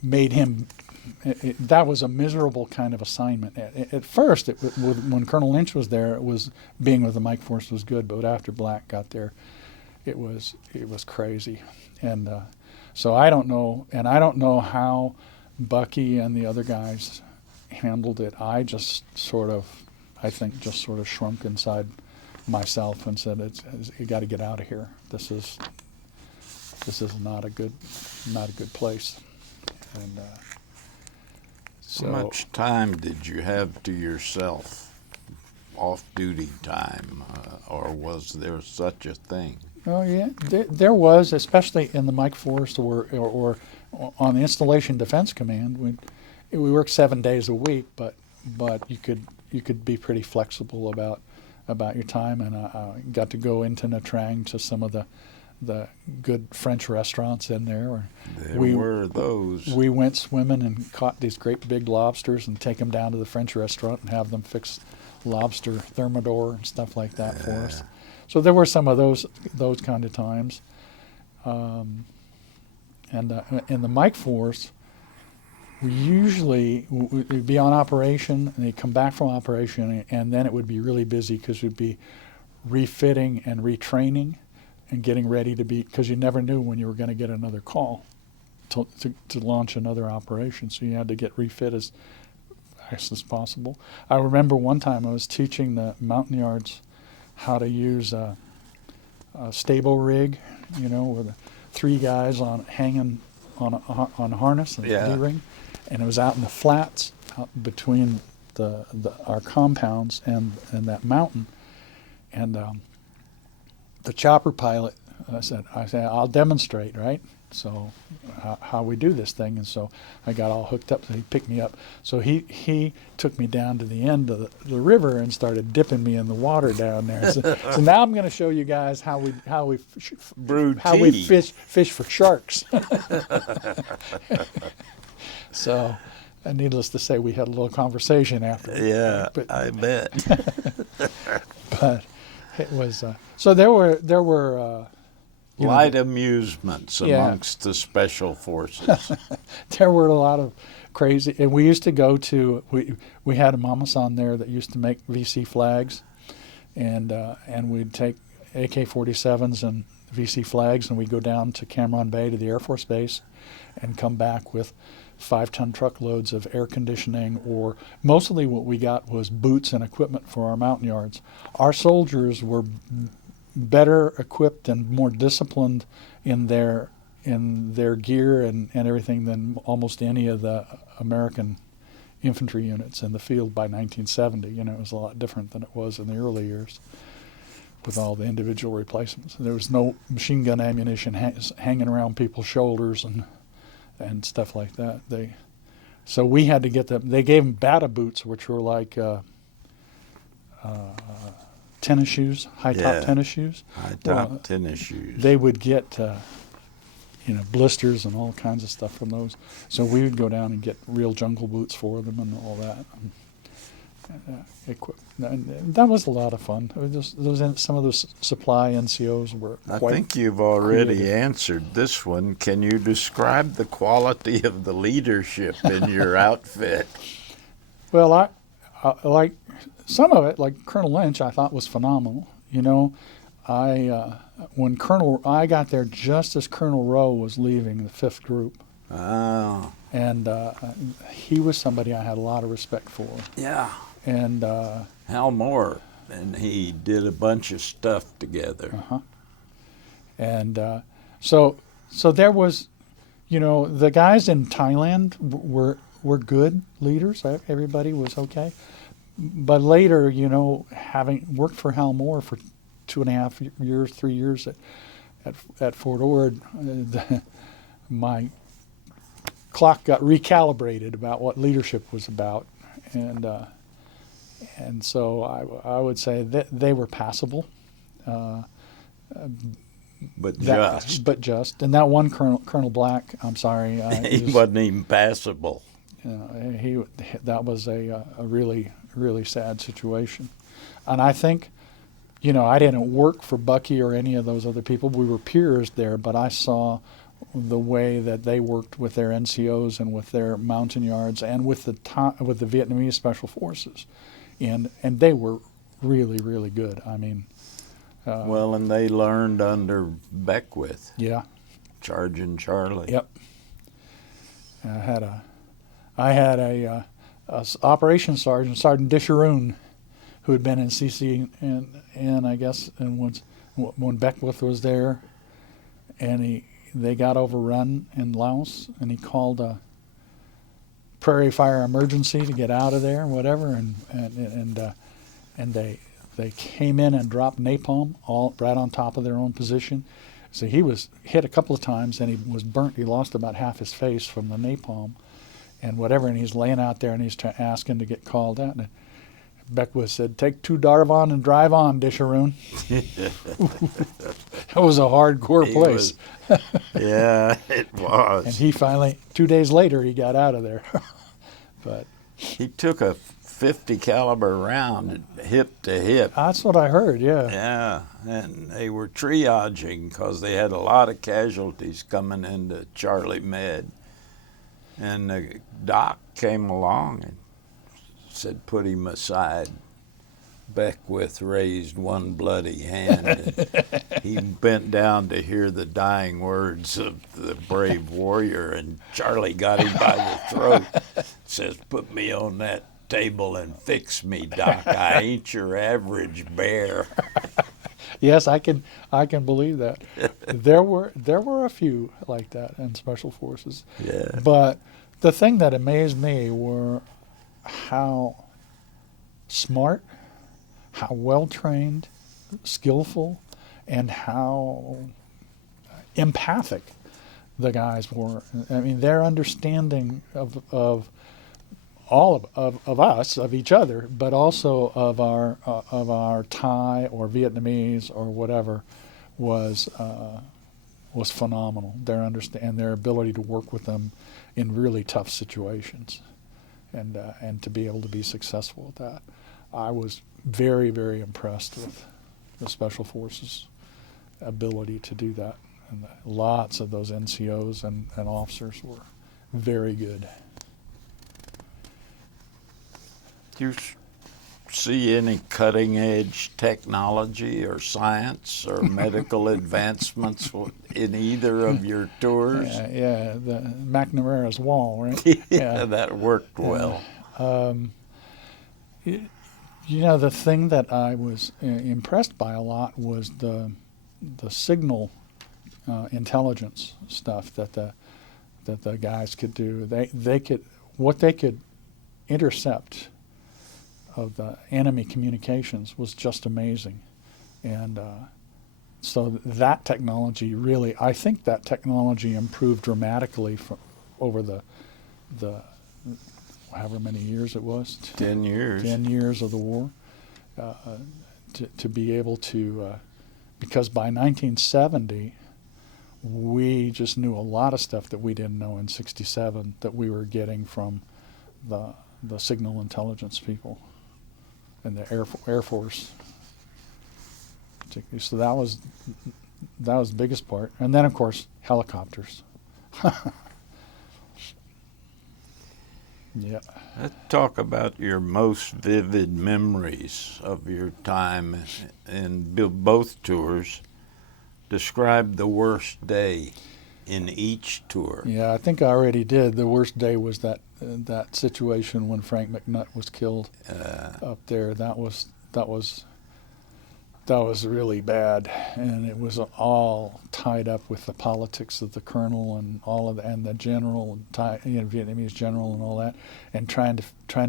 made him. That was a miserable kind of assignment. At first, when Colonel Lynch was there, it was being with the Mike Force was good, but after Black got there, it was crazy, and so I don't know how Bucky and the other guys handled it. I just sort of shrunk inside myself and said, "You got to get out of here. This is not a good place." And so, how much time did you have to yourself, off-duty time, or was there such a thing? Oh yeah, there was, especially in the Mike Force or on the Installation Defense Command. We worked 7 days a week, but you could be pretty flexible about your time, and I got to go into Nha Trang to some of the good French restaurants in there. There were those. We went swimming and caught these great big lobsters and take them down to the French restaurant and have them fix lobster thermidor and stuff like that for us. So there were some of those kind of times. And in the Mike Force, we usually we'd be on operation, and they'd come back from operation, and then it would be really busy because we'd be refitting and retraining and getting ready to be, because you never knew when you were going to get another call to launch another operation, so you had to get refit as fast as possible. I remember one time I was teaching the Montagnards how to use stable rig, with 3 guys hanging on a harness and Yeah. D-ring, and it was out in the flats out between our compounds and that mountain, and the chopper pilot said, I'll demonstrate, right? So how we do this thing, and so I got all hooked up. So he picked me up. So he took me down to the end of the river and started dipping me in the water down there. So now I'm going to show you guys how we fish for sharks. So, needless to say, we had a little conversation after. Yeah, I bet. But it was so there were. Light amusements amongst the special forces. There were a lot of crazy, and we used to go to. We had a mamas on there that used to make VC flags, and we'd take AK-47s and VC flags, and we'd go down to Cameron Bay to the Air Force Base, and come back with 5-ton truckloads of air conditioning, or mostly what we got was boots and equipment for our mountain yards. Our soldiers were better equipped and more disciplined in their gear and everything than almost any of the American infantry units in the field by 1970. It was a lot different than it was in the early years with all the individual replacements. There was no machine gun ammunition hanging around people's shoulders and stuff like that. So we had to get them. They gave them bata boots, which were like tennis shoes, high-top tennis shoes. High-top tennis shoes. They would get, blisters and all kinds of stuff from those. So we would go down and get real jungle boots for them and all that. And that was a lot of fun. It was just, some of those supply NCOs were I quite think you've already creative. answered this one. Can you describe the quality of the leadership in your outfit? Well, I like some of it, like Colonel Lynch, I thought was phenomenal. I got there just as Colonel Rowe was leaving the 5th Group, Oh, and he was somebody I had a lot of respect for. yeah. And Hal Moore, and he did a bunch of stuff together. and so there was, the guys in Thailand were good leaders. Everybody was okay. But later, having worked for Hal Moore for 2.5 years, 3 years at Fort Ord, my clock got recalibrated about what leadership was about, and so I would say that they were passable, But just. And that one Colonel Black, I'm sorry, he wasn't even passable. that was a really, really sad situation. And I think, I didn't work for Bucky or any of those other people. We were peers there, but I saw the way that they worked with their NCOs and with their mountain yards and with the Vietnamese Special Forces, and they were really, really good. I mean, Well, and they learned under Beckwith, yeah, Charging Charlie. yep. I had a operations sergeant, Sergeant Disharoon, who had been in CC and I guess when Beckwith was there, and they got overrun in Laos, and he called a prairie fire emergency to get out of there, whatever, and they came in and dropped napalm all right on top of their own position. So he was hit a couple of times, and he was burnt. He lost about half his face from the napalm and whatever, and he's laying out there, and he's asking to get called out. And Beckwith said, "Take 2 Darvon and drive on, Disharoon." That was a hardcore place. Yeah, it was. And he finally, 2 days later, he got out of there. But he took a 50 caliber round hip to hip. that's what I heard, yeah. Yeah, and they were triaging because they had a lot of casualties coming into Charlie Med. And the doc came along and said, "Put him aside." Beckwith raised one bloody hand, and he bent down to hear the dying words of the brave warrior, and Charlie got him by the throat, says, "Put me on that table and fix me, Doc. I ain't your average bear." Yes, I can believe that. There were a few like that in Special Forces. Yeah. But the thing that amazed me were how smart, how well trained, skillful, and how empathic the guys were. I mean, their understanding of all of us, of each other, but also of our Thai or Vietnamese or whatever was phenomenal. Their ability to work with them in really tough situations, and to be able to be successful at that. I was very, very impressed with the Special Forces' ability to do that. And lots of those NCOs and officers were very good. Do you see any cutting-edge technology or science or medical advancements in either of your tours? Yeah, the McNamara's Wall, right? Yeah, that worked well. The thing that I was impressed by a lot was the signal intelligence stuff that the guys could do. They could intercept of the enemy communications was just amazing, and so that technology really, I think that technology improved dramatically over the however many years it was. 10 years. 10 years of the war, to be able to, because by 1970, we just knew a lot of stuff that we didn't know in '67 that we were getting from the signal intelligence people and the Air Force. So that was the biggest part, and then of course helicopters. Yeah. Let's talk about your most vivid memories of your time in both tours. Describe the worst day in each tour. Yeah, I think I already did. The worst day was that situation when Frank McNutt was killed up there. That was really bad, and it was all tied up with the politics of the colonel and and the general and Vietnamese general and all that, and trying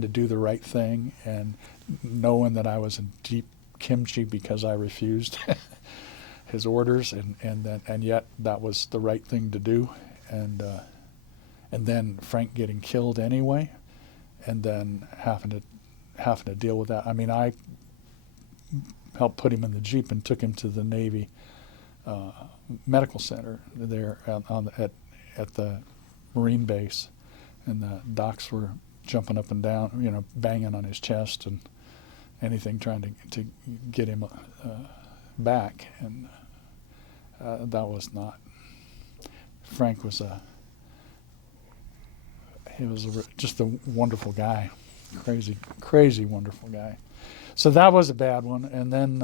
to do the right thing, and knowing that I was in deep kimchi because I refused his orders, and yet that was the right thing to do, and then Frank getting killed anyway, and then having to deal with that. I mean, I helped put him in the Jeep and took him to the Navy medical center there at the Marine base, and the docs were jumping up and down, banging on his chest and anything, trying to get him back, and that was not. Frank was just a wonderful guy, crazy wonderful guy. So that was a bad one, and then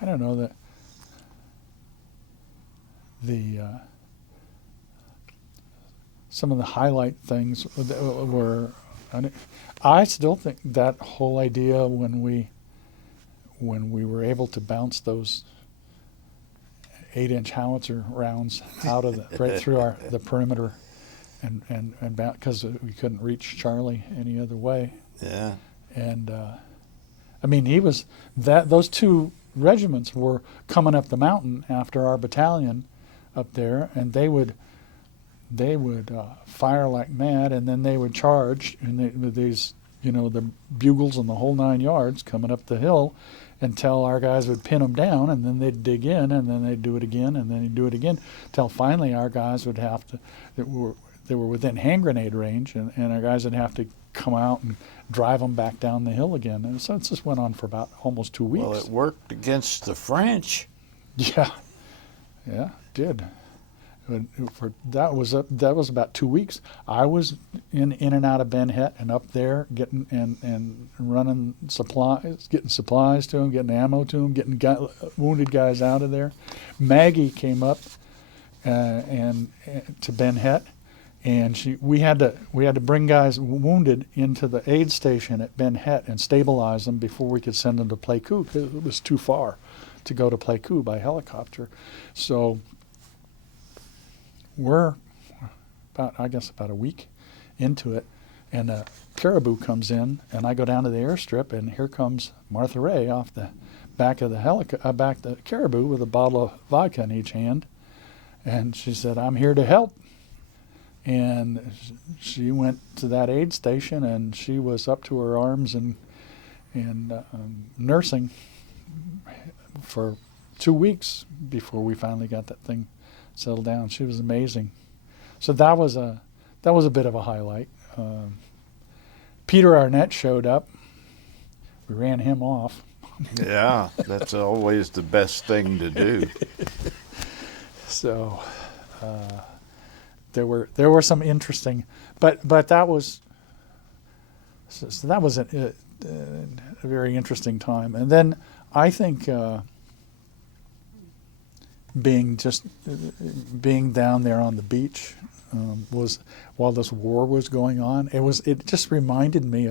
I don't know that some of the highlight things were. I still think that whole idea when we were able to bounce those 8-inch howitzer rounds out of right through the perimeter, and because we couldn't reach Charlie any other way. Yeah. And I mean, those two regiments were coming up the mountain after our battalion up there, and they would fire like mad, and then they would charge, and with these, the bugles and the whole 9 yards coming up the hill, until our guys would pin them down, and then they'd dig in, and then they'd do it again, and then they'd do it again, till finally our guys would have to. They were within hand grenade range, and our guys would have to come out and drive them back down the hill again. And so it just went on for about almost 2 weeks. Well, it worked against the French. Yeah, it did. That was about 2 weeks. I was in and out of Ben Het and up there getting and running supplies, getting supplies to them, getting ammo to them, getting wounded guys out of there. Maggie came up and to Ben Het, and we had to bring guys wounded into the aid station at Ben Het and stabilize them before we could send them to Pleiku, because it was too far. to go to Pleiku by helicopter. So we're about a week into it, and a caribou comes in, and I go down to the airstrip, and here comes Martha Raye off the back of the caribou with a bottle of vodka in each hand, and she said, "I'm here to help." And she went to that aid station, and she was up to her arms and nursing for 2 weeks before we finally got that thing settled down. She was amazing. So that was a bit of a highlight. Peter Arnett showed up. We ran him off. Yeah, that's always the best thing to do. So there were some interesting, but that was a very interesting time. And then I think being down there on the beach was, while this war was going on, it just reminded me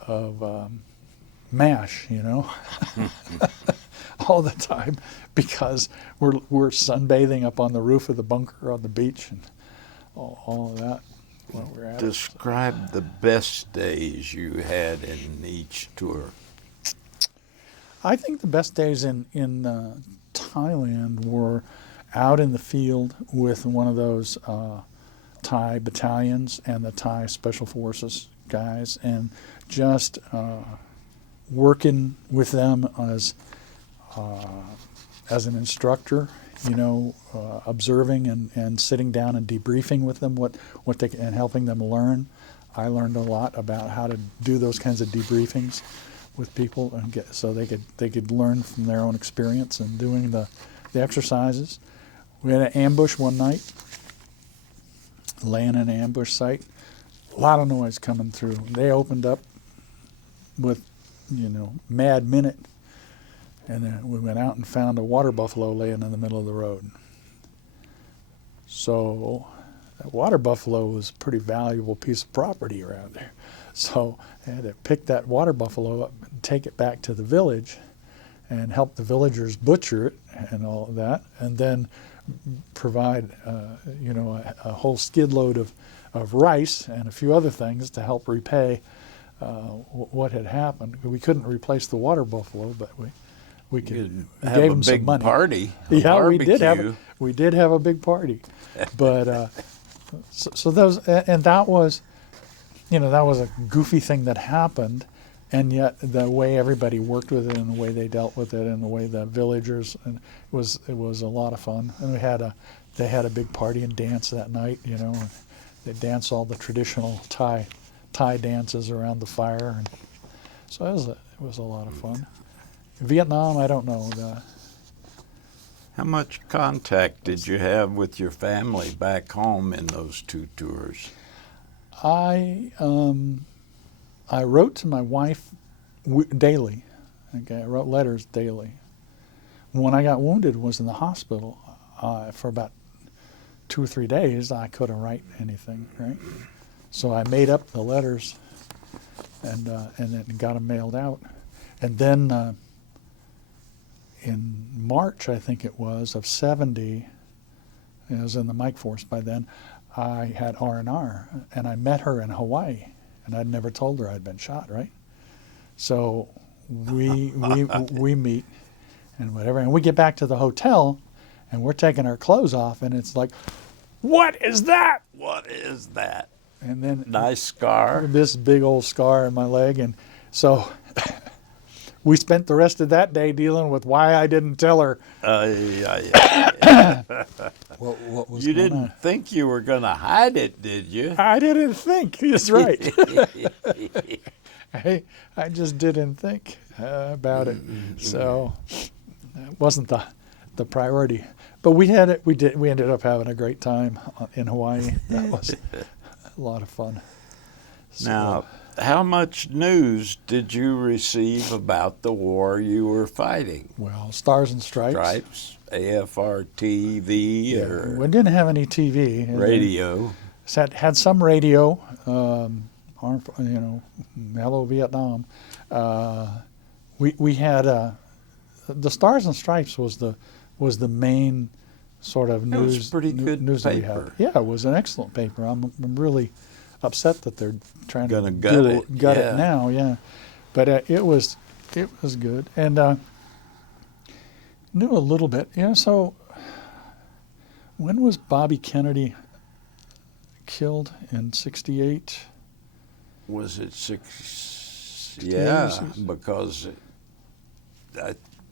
of MASH, all the time, because we're sunbathing up on the roof of the bunker on the beach and all of that while we're at Describe the best days you had in each tour. I think the best days in Thailand were out in the field with one of those Thai battalions and the Thai Special Forces guys, and just working with them as an instructor, observing and sitting down and debriefing with them what they and helping them learn. I learned a lot about how to do those kinds of debriefings with people, and so they could learn from their own experience and doing the exercises. We had an ambush one night, laying in an ambush site. A lot of noise coming through. They opened up with, mad minute, and then we went out and found a water buffalo laying in the middle of the road. So that water buffalo was a pretty valuable piece of property around there. So I had to pick that water buffalo up and take it back to the village and help the villagers butcher it and all of that, and then provide a whole skid load of rice and a few other things to help repay what had happened. We couldn't replace the water buffalo, but we could gave them some money. Party. Yeah, we did have a big party, but so those, and that was, that was a goofy thing that happened, and yet the way everybody worked with it and the way they dealt with it and the way the villagers, and it was a lot of fun. And they had a big party and dance that night. And they danced all the traditional Thai dances around the fire, and so it was a lot of fun. Vietnam, I don't know. How much contact did you have with your family back home in those 2 tours? I wrote to my wife daily. Okay, I wrote letters daily. When I got wounded, was in the hospital for about 2 or 3 days. I couldn't write anything, right? So I made up the letters and then got them mailed out. And then in March, I think it was, of '70, I was in the Mike Force by then, I had R&R, and I met her in Hawaii, and I'd never told her I'd been shot, right? So we meet and whatever, and we get back to the hotel, and we're taking our clothes off, and it's like, what is that? What is that? And then nice scar. This big old scar in my leg, and so we spent the rest of that day dealing with why I didn't tell her. What was you going didn't on. think you were going to hide it, did you? I didn't think. He's right. I just didn't think about it, so it wasn't the priority. But we ended up having a great time in Hawaii. That was a lot of fun. So, now, how much news did you receive about the war you were fighting? well, Stars and Stripes. Stripes, AFR TV, or We didn't have any TV. radio? Had some radio. Hello Vietnam. We had the Stars and Stripes was the main sort of It was news. pretty good news that we had. paper. Yeah, it was an excellent paper. I'm really upset that they're trying Gonna to gut it, yeah. it now. Yeah, but it was good, and knew a little bit. So when was Bobby Kennedy killed in '68? Was it 6? 68 Yeah, or 6? because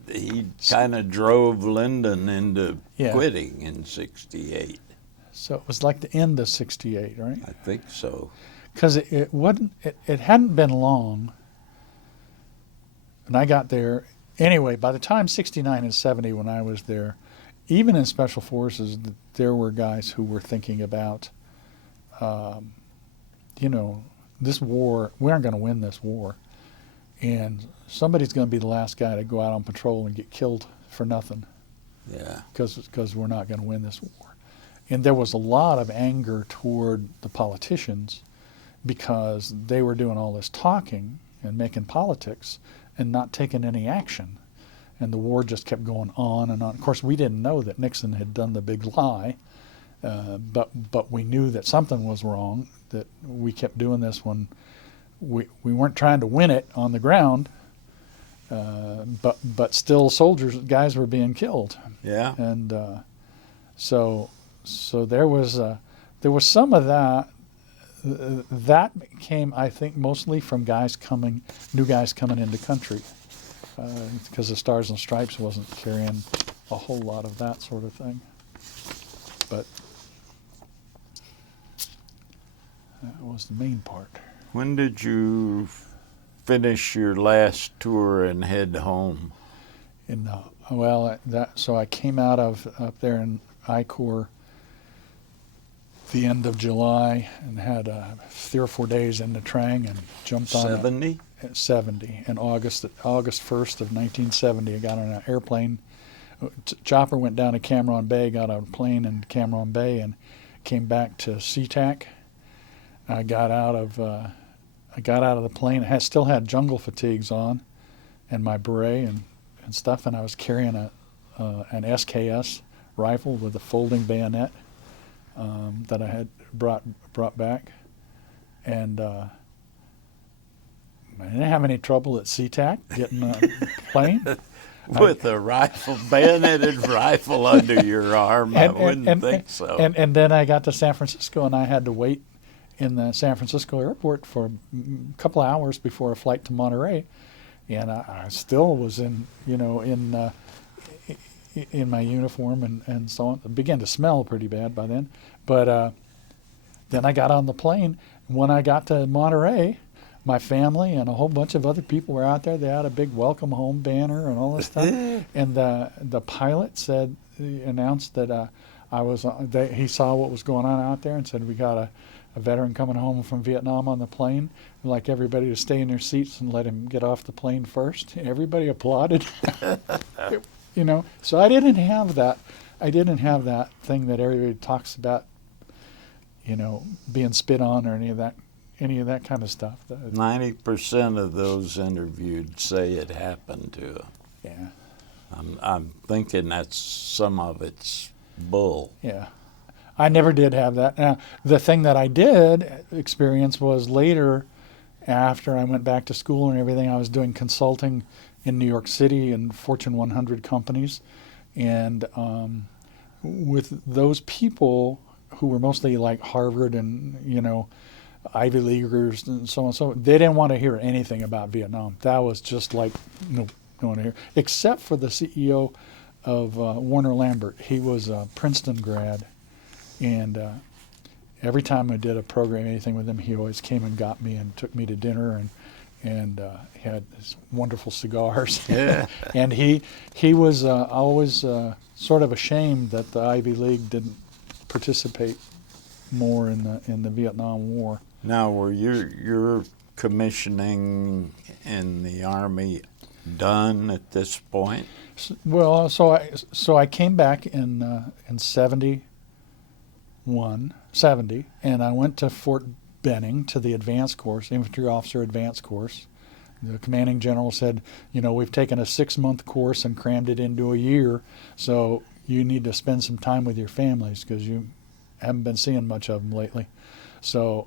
he kind of drove Lyndon into Yeah. quitting in '68. So it was like the end of '68, right? I think so. Because it wasn't. It hadn't been long, and I got there anyway. By the time '69 and '70, when I was there, even in Special Forces, there were guys who were thinking about, this war. We aren't going to win this war, and somebody's going to be the last guy to go out on patrol and get killed for nothing. Yeah. Because we're not going to win this war. And there was a lot of anger toward the politicians because they were doing all this talking and making politics and not taking any action. And the war just kept going on and on. Of course, we didn't know that Nixon had done the big lie, but we knew that something was wrong, that we kept doing this when we weren't trying to win it on the ground, but still guys were being killed. Yeah. And so there was some of that. That came, I think, mostly from new guys coming into country, because the Stars and Stripes wasn't carrying a whole lot of that sort of thing. But that was the main part. When did you finish your last tour and head home? So I came out of up there in I Corps the end of July and had 3 or 4 days in the Trang and jumped on 70? 70 in August 1st of 1970. I got on an airplane. Chopper went down to Cameron Bay, got on a plane in Cameron Bay, and came back to SeaTac. I got out of the plane. I still had jungle fatigues on, and my beret and stuff, and I was carrying an SKS rifle with a folding bayonet that I had brought back, and I didn't have any trouble at SeaTac getting a plane. With a bayoneted rifle under your arm, I wouldn't think so. And then I got to San Francisco, and I had to wait in the San Francisco airport for a couple of hours before a flight to Monterey, and I still was in my uniform and so on. It began to smell pretty bad by then, but then I got on the plane. When I got to Monterey, my family and a whole bunch of other people were out there. They had a big welcome home banner and all this stuff. And the pilot announced that he saw what was going on out there and said, "We got a veteran coming home from Vietnam on the plane. We'd like everybody to stay in their seats and let him get off the plane first." Everybody applauded. So I didn't have that. I didn't have that thing that everybody talks about, being spit on or any of that kind of stuff. 90% of those interviewed say it happened to them. Yeah. I'm thinking that's some of it's bull. Yeah. I never did have that. Now, the thing that I did experience was later, after I went back to school and everything, I was doing consulting in New York City and Fortune 100 companies. And with those people who were mostly like Harvard and, Ivy Leaguers and so on, so they didn't want to hear anything about Vietnam. That was just like, no one to hear, except for the CEO of Warner Lambert. He was a Princeton grad, and every time I did a program, anything with him, he always came and got me and took me to dinner and had his wonderful cigars. Yeah. And he was always sort of ashamed that the Ivy League didn't participate more in the Vietnam War. Now, were your commissioning in the Army done at this point? Well, so I came back in 70, and I went to Fort Benning to the advanced course, infantry officer advanced course, The commanding general said, we've taken a 6-month course and crammed it into a year, so you need to spend some time with your families because you haven't been seeing much of them lately. So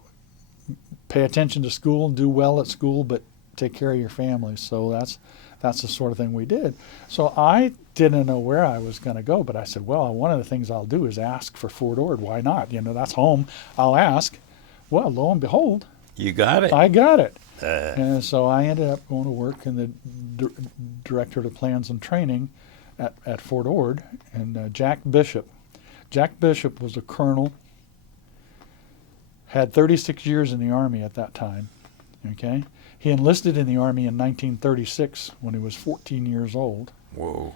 pay attention to school, do well at school, but take care of your families. So that's the sort of thing we did. So I didn't know where I was going to go, but I said, well, one of the things I'll do is ask for Fort Ord. Why not? That's home. I'll ask. Well, lo and behold, You got it. I got it. And so I ended up going to work in the director of plans and training at Fort Ord, and Jack Bishop. Jack Bishop was a colonel, had 36 years in the Army at that time. Okay, he enlisted in the Army in 1936 when he was 14 years old. Whoa.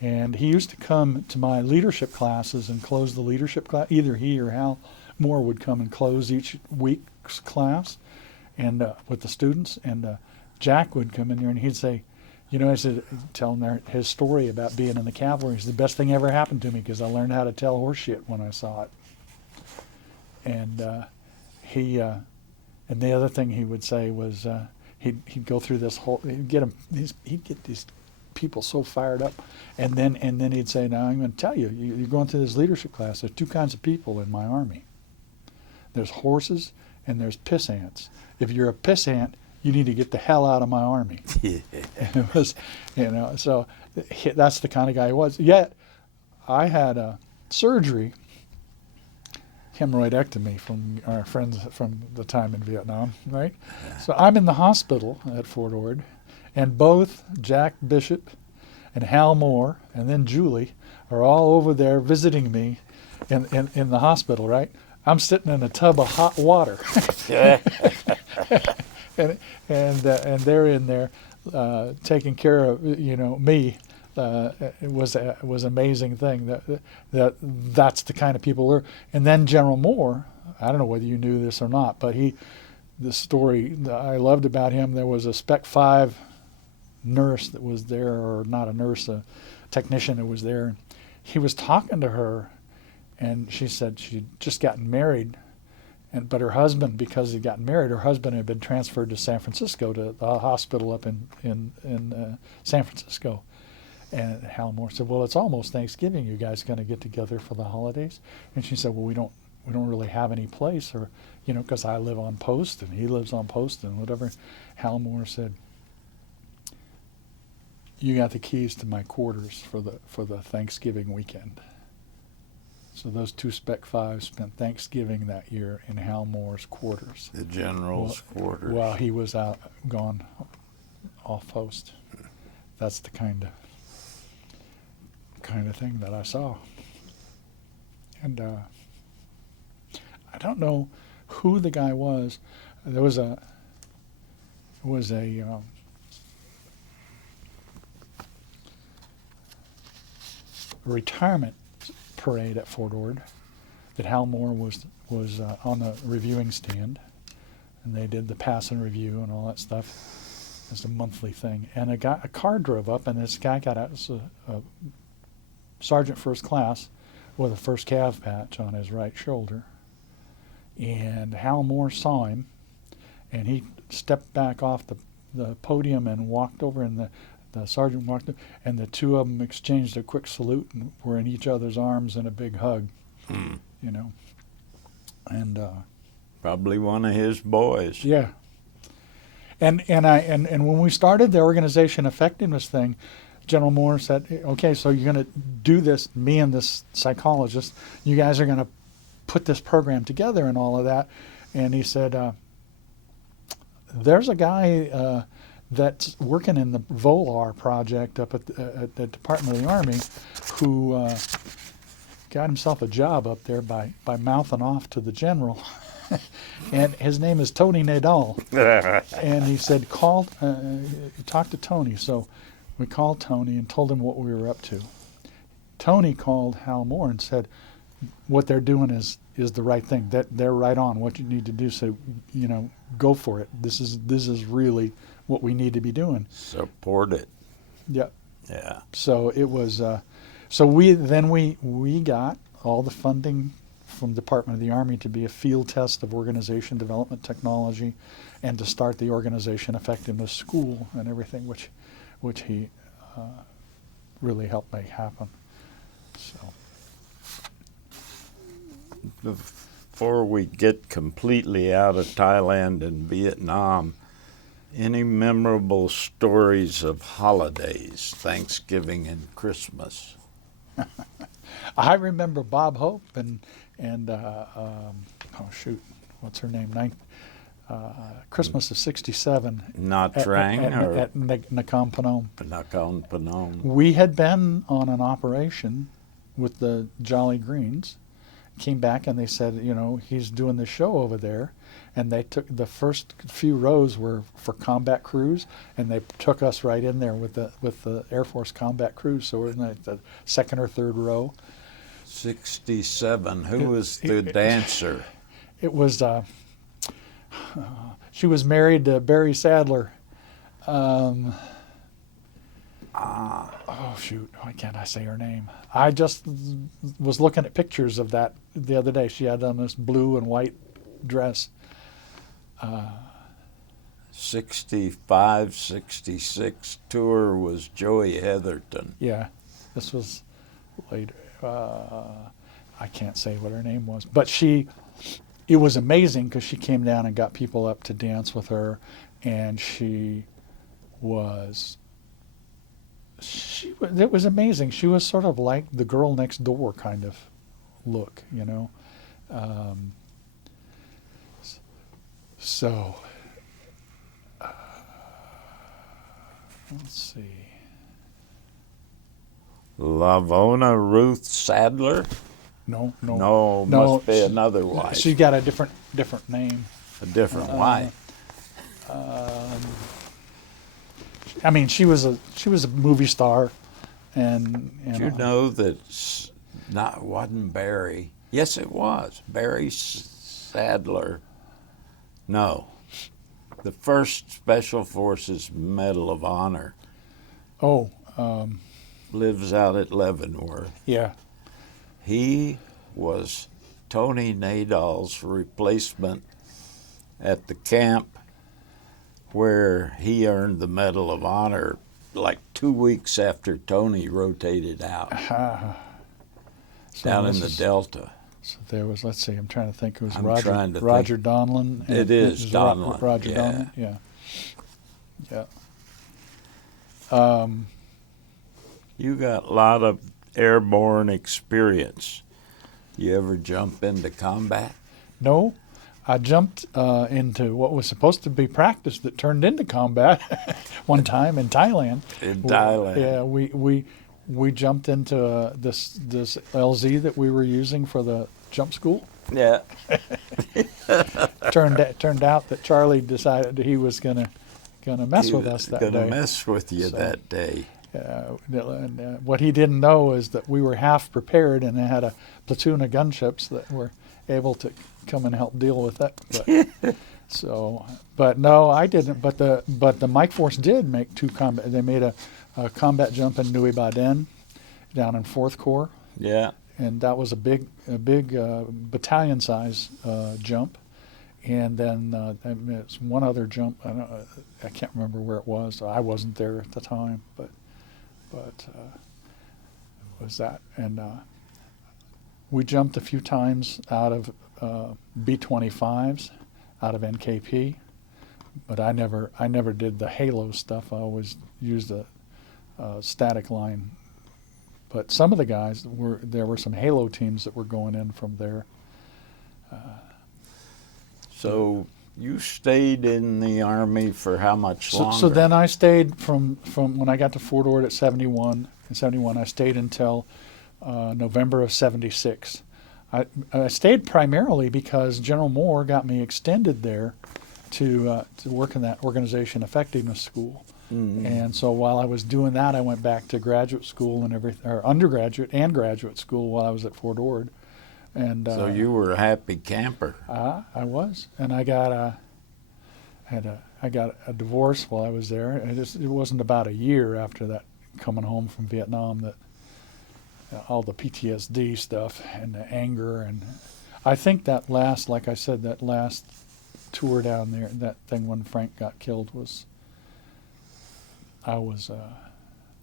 And he used to come to my leadership classes and close the leadership class. Either he or Hal Moore would come and close each week's class, and with the students. And Jack would come in there and he'd say, I said, tell him his story about being in the cavalry. It's the best thing ever happened to me because I learned how to tell horse shit when I saw it. And and the other thing he would say was he'd go through this whole, he'd get these people so fired up, and then he'd say, now I'm going to tell you, you're going through this leadership class. There's 2 kinds of people in my Army. There's horses and there's piss ants. If you're a piss ant, you need to get the hell out of my Army. And it was, so that's the kind of guy he was. Yet I had a surgery, hemorrhoidectomy, from our friends from the time in Vietnam, right? So I'm in the hospital at Fort Ord, and both Jack Bishop and Hal Moore and then Julie are all over there visiting me in the hospital, right? I'm sitting in a tub of hot water. and they're in there taking care of me. It was an amazing thing. That's the kind of people we're. And then General Moore, I don't know whether you knew this or not, but the story that I loved about him, there was a Spec 5 nurse that was there, or not a nurse, a technician that was there. He was talking to her, and she said she'd just gotten married. But her husband, because he'd gotten married, her husband had been transferred to San Francisco, to the hospital up in San Francisco. And Hal Moore said, well, it's almost Thanksgiving. You guys going to get together for the holidays? And she said, well, we don't really have any place, or because I live on post and he lives on post and whatever. Hal Moore said, you got the keys to my quarters for the Thanksgiving weekend. So those 2 Spec 5s spent Thanksgiving that year in Hal Moore's quarters. The general's quarters. While he was gone off post. That's the kind of thing that I saw. And I don't know who the guy was. There was a retirement parade at Fort Ord that Hal Moore was on the reviewing stand, and they did the pass and review and all that stuff. It's a monthly thing, and a car drove up, and this guy got out. It was a sergeant first class with a first cav patch on his right shoulder, and Hal Moore saw him, and he stepped back off the podium and walked over, and the sergeant walked up, and the 2 of them exchanged a quick salute and were in each other's arms in a big hug, and probably one of his boys. yeah. And when we started the organization effectiveness thing, General Moore said, okay, so you're going to do this, me and this psychologist, you guys are going to put this program together and all of that. And he said, there's a guy that's working in the Volar project up at the Department of the Army who got himself a job up there by mouthing off to the general. And his name is Tony Nadal. And he said, talk to Tony. So we called Tony and told him what we were up to. Tony called Hal Moore and said, what they're doing is the right thing. That they're right on. What you need to do, so go for it. This is really what we need to be doing. Support it. Yeah. Yeah. So it was. So we got all the funding from Department of the Army to be a field test of organization development technology, and to start the organization effectiveness school and everything, which he really helped make happen. So. Before we get completely out of Thailand and Vietnam, any memorable stories of holidays, Thanksgiving and Christmas? I remember Bob Hope and what's her name? Christmas of '67. Nha Trang or at Nakhon Phanom. Nakhon Phanom? We had been on an operation with the Jolly Greens. Came back and they said, he's doing the show over there, and they took the first few rows were for combat crews, and they took us right in there with the Air Force combat crews. So we're in the second or third row. 67. Who was the dancer? It was she was married to Barry Sadler. Oh shoot! Why can't I say her name? I just was looking at pictures of that the other day. She had on this blue and white dress. 65, 66 tour was Joey Heatherton. Yeah, this was later. I can't say what her name was, but it was amazing because she came down and got people up to dance with her, and it was amazing. She was sort of like the girl next door kind of look, So, let's see. Lavona Ruth Sadler? No, must be another wife. She got a different name. A different wife. I mean, she was a movie star, and Did you know that wasn't Barry? Yes, it was Barry Sadler. No, the first Special Forces Medal of Honor. Oh, lives out at Leavenworth. Yeah. He was Tony Nadal's replacement at the camp where he earned the Medal of Honor like 2 weeks after Tony rotated out down in the Delta. So there was, let's see, I'm trying to think. It was I'm Roger Donlin. It is Donlin. Roger Donlin, yeah. You got a lot of airborne experience. You ever jump into combat? No, I jumped into what was supposed to be practice that turned into combat one time in Thailand. In Thailand. Yeah, we jumped into this LZ that we were using for the jump school. Yeah. Turned out that Charlie decided he was gonna mess with us that day. Gonna mess with you that day. What he didn't know is that we were half prepared and they had a platoon of gunships that were able to come and help deal with it. But no, I didn't. But the Mike Force did make two combat. They made a combat jump in Nui Ba Den, down in 4th Corps. Yeah. And that was a big battalion size jump. And then there's one other jump. I can't remember where it was. I wasn't there at the time, but it was that. And we jumped a few times out of B-25s, out of NKP, but I never did the halo stuff. I always used a static line. But some of the guys there were some halo teams that were going in from there. So you stayed in the Army for how much longer? So then I stayed from when I got to Fort Ord at 71. In 71, I stayed until November of 76. I stayed primarily because General Moore got me extended there to work in that organization effectiveness school. Mm-hmm. And so while I was doing that, I went back to graduate school and everything, or undergraduate and graduate school while I was at Fort Ord. And so you were a happy camper. I was, and I got a divorce while I was there. It wasn't about a year after that, coming home from Vietnam, that all the PTSD stuff and the anger and I think that last, like I said, that last tour down there, that thing when Frank got killed was, I was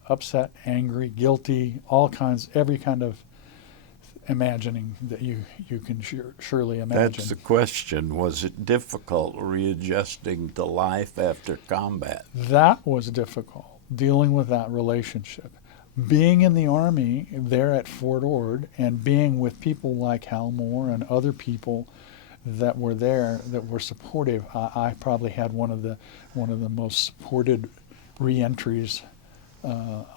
upset, angry, guilty, all kinds, every kind of imagining that you can surely imagine. That's the question. Was it difficult readjusting to life after combat? That was difficult, dealing with that relationship. Being in the Army there at Fort Ord and being with people like Hal Moore and other people that were there that were supportive, I probably had one of the most supported re-entries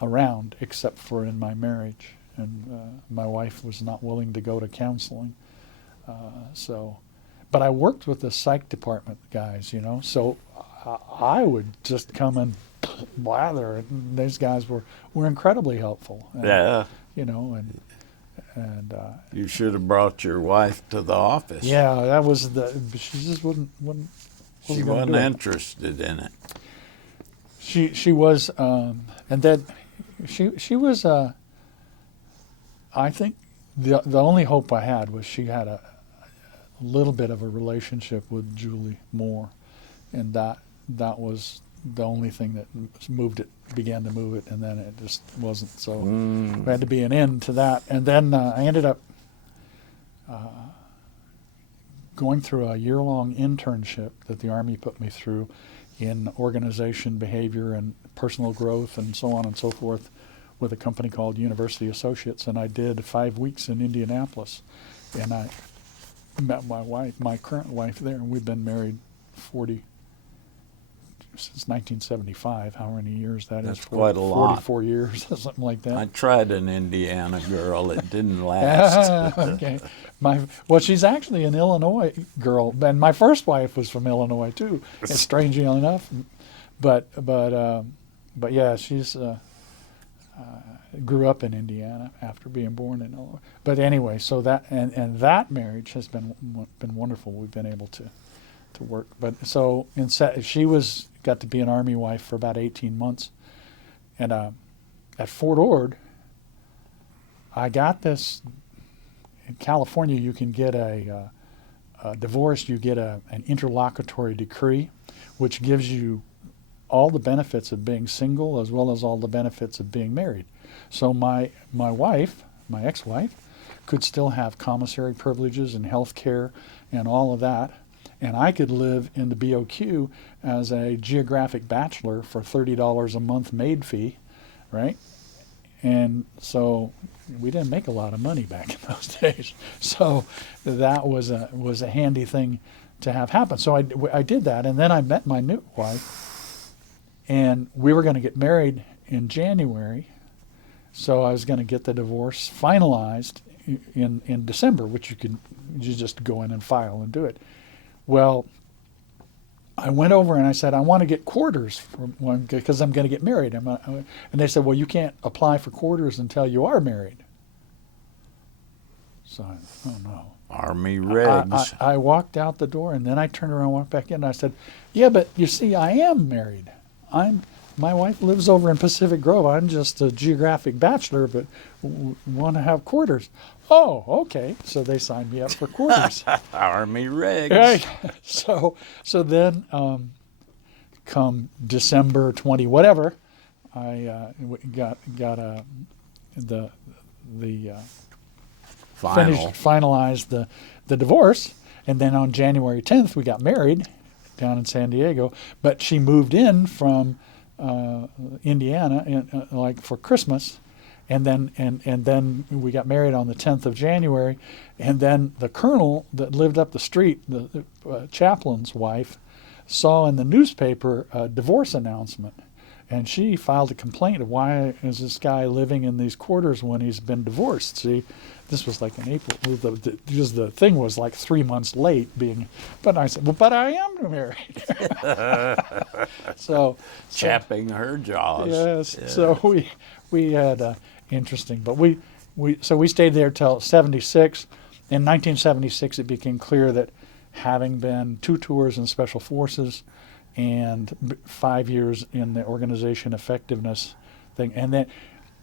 around, except for in my marriage. And my wife was not willing to go to counseling. But I worked with the psych department guys, you know, so I would just come and blather, and these guys were incredibly helpful. And, Yeah. You know, and You should have brought your wife to the office. yeah, that was she just wasn't She gonna wasn't do it. interested in it. She was, and then she was. I think the only hope I had was she had a little bit of a relationship with Julie Moore, and that was the only thing that began to move it, and then it just wasn't. So there had to be an end to that, and then I ended up going through a year-long internship that the Army put me through in organization, behavior, and personal growth, and so on and so forth, with a company called University Associates, and I did 5 weeks in Indianapolis, and I met my current wife there, and we've been married since 1975. How many years that That's is? quite a lot. 44 years, something like that. I tried an Indiana girl. It didn't last. Okay. She's actually an Illinois girl, and my first wife was from Illinois too. Strangely enough, but yeah, she's grew up in Indiana after being born in Illinois. But anyway, so that and that marriage has been wonderful. We've been able to work. But so she got to be an Army wife for about 18 months, and at Fort Ord, I got this. In California, you can get a divorce. You get an interlocutory decree, which gives you all the benefits of being single as well as all the benefits of being married. So my wife, my ex-wife, could still have commissary privileges and health care and all of that, and I could live in the BOQ as a geographic bachelor for $30 a month maid fee, right? And so we didn't make a lot of money back in those days. So that was a handy thing to have happen. So I did that, and then I met my new wife, and we were going to get married in January. So I was going to get the divorce finalized in December, which you just go in and file and do it. Well, I went over and I said, I want to get quarters because I'm going to get married. And they said, well, you can't apply for quarters until you are married. So oh no. Army regs. I walked out the door, and then I turned around and walked back in, and I said, yeah, but you see, I am married. My wife lives over in Pacific Grove. I'm just a geographic bachelor, but want to have quarters. Oh, okay. So they signed me up for quarters. Army regs. Right. So then, come December 20, whatever, I finalized the divorce, and then on January 10th we got married down in San Diego. But she moved in from Indiana like for Christmas, and then we got married on the 10th of January, and then the colonel that lived up the street, the chaplain's wife, saw in the newspaper a divorce announcement, and she filed a complaint of why is this guy living in these quarters when he's been divorced. See, this was like in April. The thing was like 3 months late but I said, well, but I am married. so Chapping her jaws. Yes. Yeah. So we had interesting, but we stayed there till 76. In 1976, it became clear that having been 2 tours in Special Forces and 5 years in the organization effectiveness thing, and then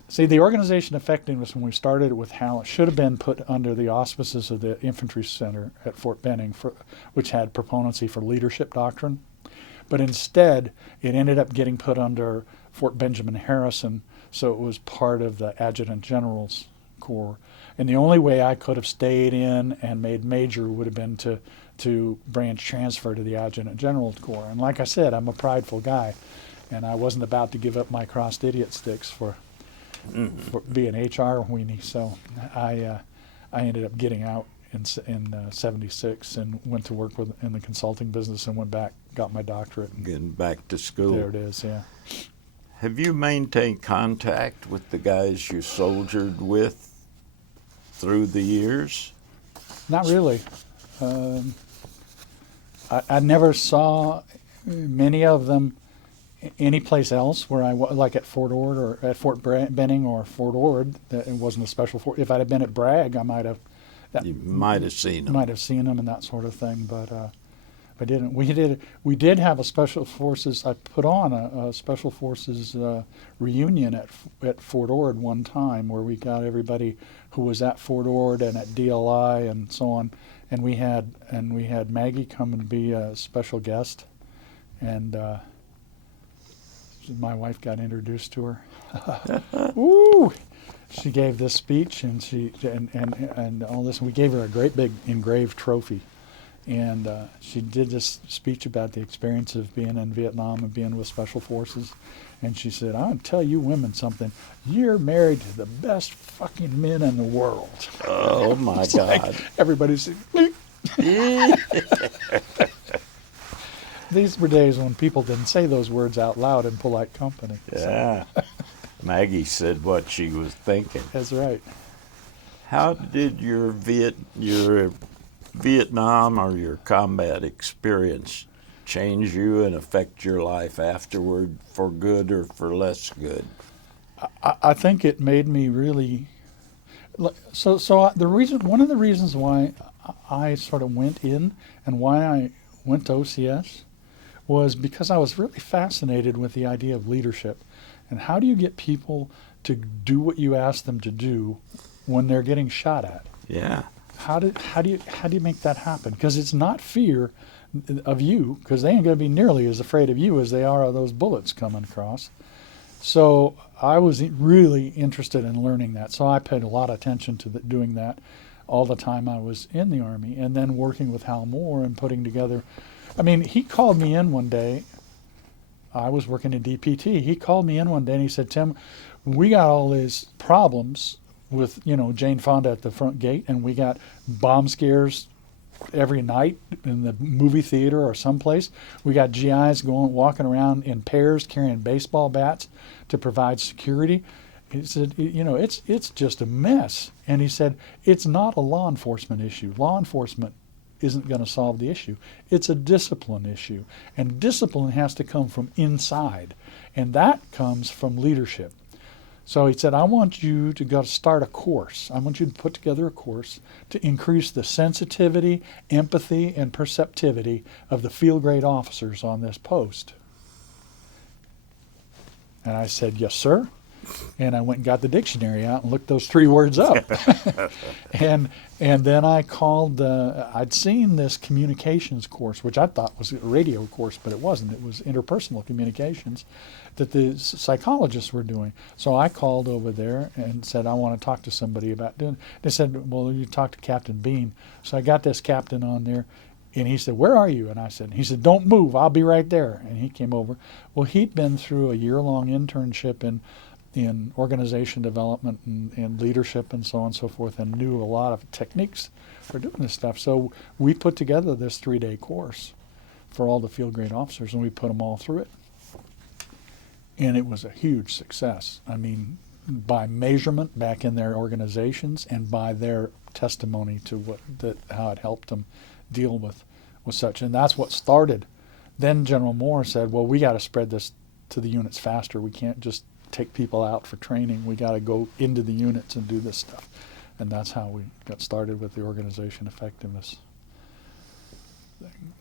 See, the organization effectiveness, when we started with Hal, it should have been put under the auspices of the Infantry Center at Fort Benning, which had proponency for leadership doctrine. But instead, it ended up getting put under Fort Benjamin Harrison, so it was part of the Adjutant General's Corps. And the only way I could have stayed in and made major would have been to branch transfer to the Adjutant General's Corps. And like I said, I'm a prideful guy, and I wasn't about to give up my crossed idiot sticks for being HR weenie. So I ended up getting out in '76 and went to work in the consulting business and went back, got my doctorate. And Getting back to school. there it is, yeah. Have you maintained contact with the guys you soldiered with through the years? Not really. I never saw many of them anyplace else where like at Fort Ord or at Fort Benning or Fort Ord. That it wasn't a special fort. If I'd have been at Bragg, I might have. You might have seen them. Might have seen them and that sort of thing, but I didn't. We did have a special forces. I put on a special forces reunion at Fort Ord one time, where we got everybody who was at Fort Ord and at DLI and so on, and we had Maggie come and be a special guest, and my wife got introduced to her. Woo! She gave this speech and and all this. And we gave her a great big engraved trophy. And she did this speech about the experience of being in Vietnam and being with Special Forces. And she said, "I'll tell you women something. You're married to the best fucking men in the world." Oh, my It's God. like everybody said, these were days when people didn't say those words out loud in polite company. Yeah. Maggie said what she was thinking. That's right. How did your Vietnam or your combat experience change you and affect your life afterward for good or for less good? I think it made me really. One of the reasons why I sort of went in and why I went to OCS was because I was really fascinated with the idea of leadership, and how do you get people to do what you ask them to do when they're getting shot at? Yeah. How do you make that happen? Because it's not fear of you, because they ain't going to be nearly as afraid of you as they are of those bullets coming across. So I was really interested in learning that. So I paid a lot of attention to doing that all the time I was in the Army, and then working with Hal Moore and putting together. I mean, he called me in one day. I was working in DPT. He called me in one day and he said, "Tim, we got all these problems with, Jane Fonda at the front gate, and we got bomb scares every night in the movie theater or someplace. We got GIs walking around in pairs carrying baseball bats to provide security." He said, it's just a mess. And he said, it's not a law enforcement issue. Law enforcement isn't going to solve the issue. It's a discipline issue. And discipline has to come from inside. And that comes from leadership. So he said, I want you to go start a course. I want you to put together a course to increase the sensitivity, empathy, and perceptivity of the field grade officers on this post. And I said, yes, sir. And I went and got the dictionary out and looked those 3 words up. and then I called, I'd seen this communications course, which I thought was a radio course, but it wasn't. It was interpersonal communications that the psychologists were doing. So I called over there and said, I want to talk to somebody about doing it. They said, well, you talk to Captain Bean. So I got this captain on there. And he said, where are you? And I said, he said, don't move. I'll be right there. And he came over. Well, he'd been through a year-long internship in organization development and leadership and so on and so forth, and knew a lot of techniques for doing this stuff. So we put together this 3-day course for all the field grade officers, and we put them all through it. And it was a huge success. I mean, by measurement back in their organizations and by their testimony to how it helped them deal with such. And that's what started. Then General Moore said, well, we got to spread this to the units faster. We can't just take people out for training. We got to go into the units and do this stuff. And that's how we got started with the organization effectiveness thing.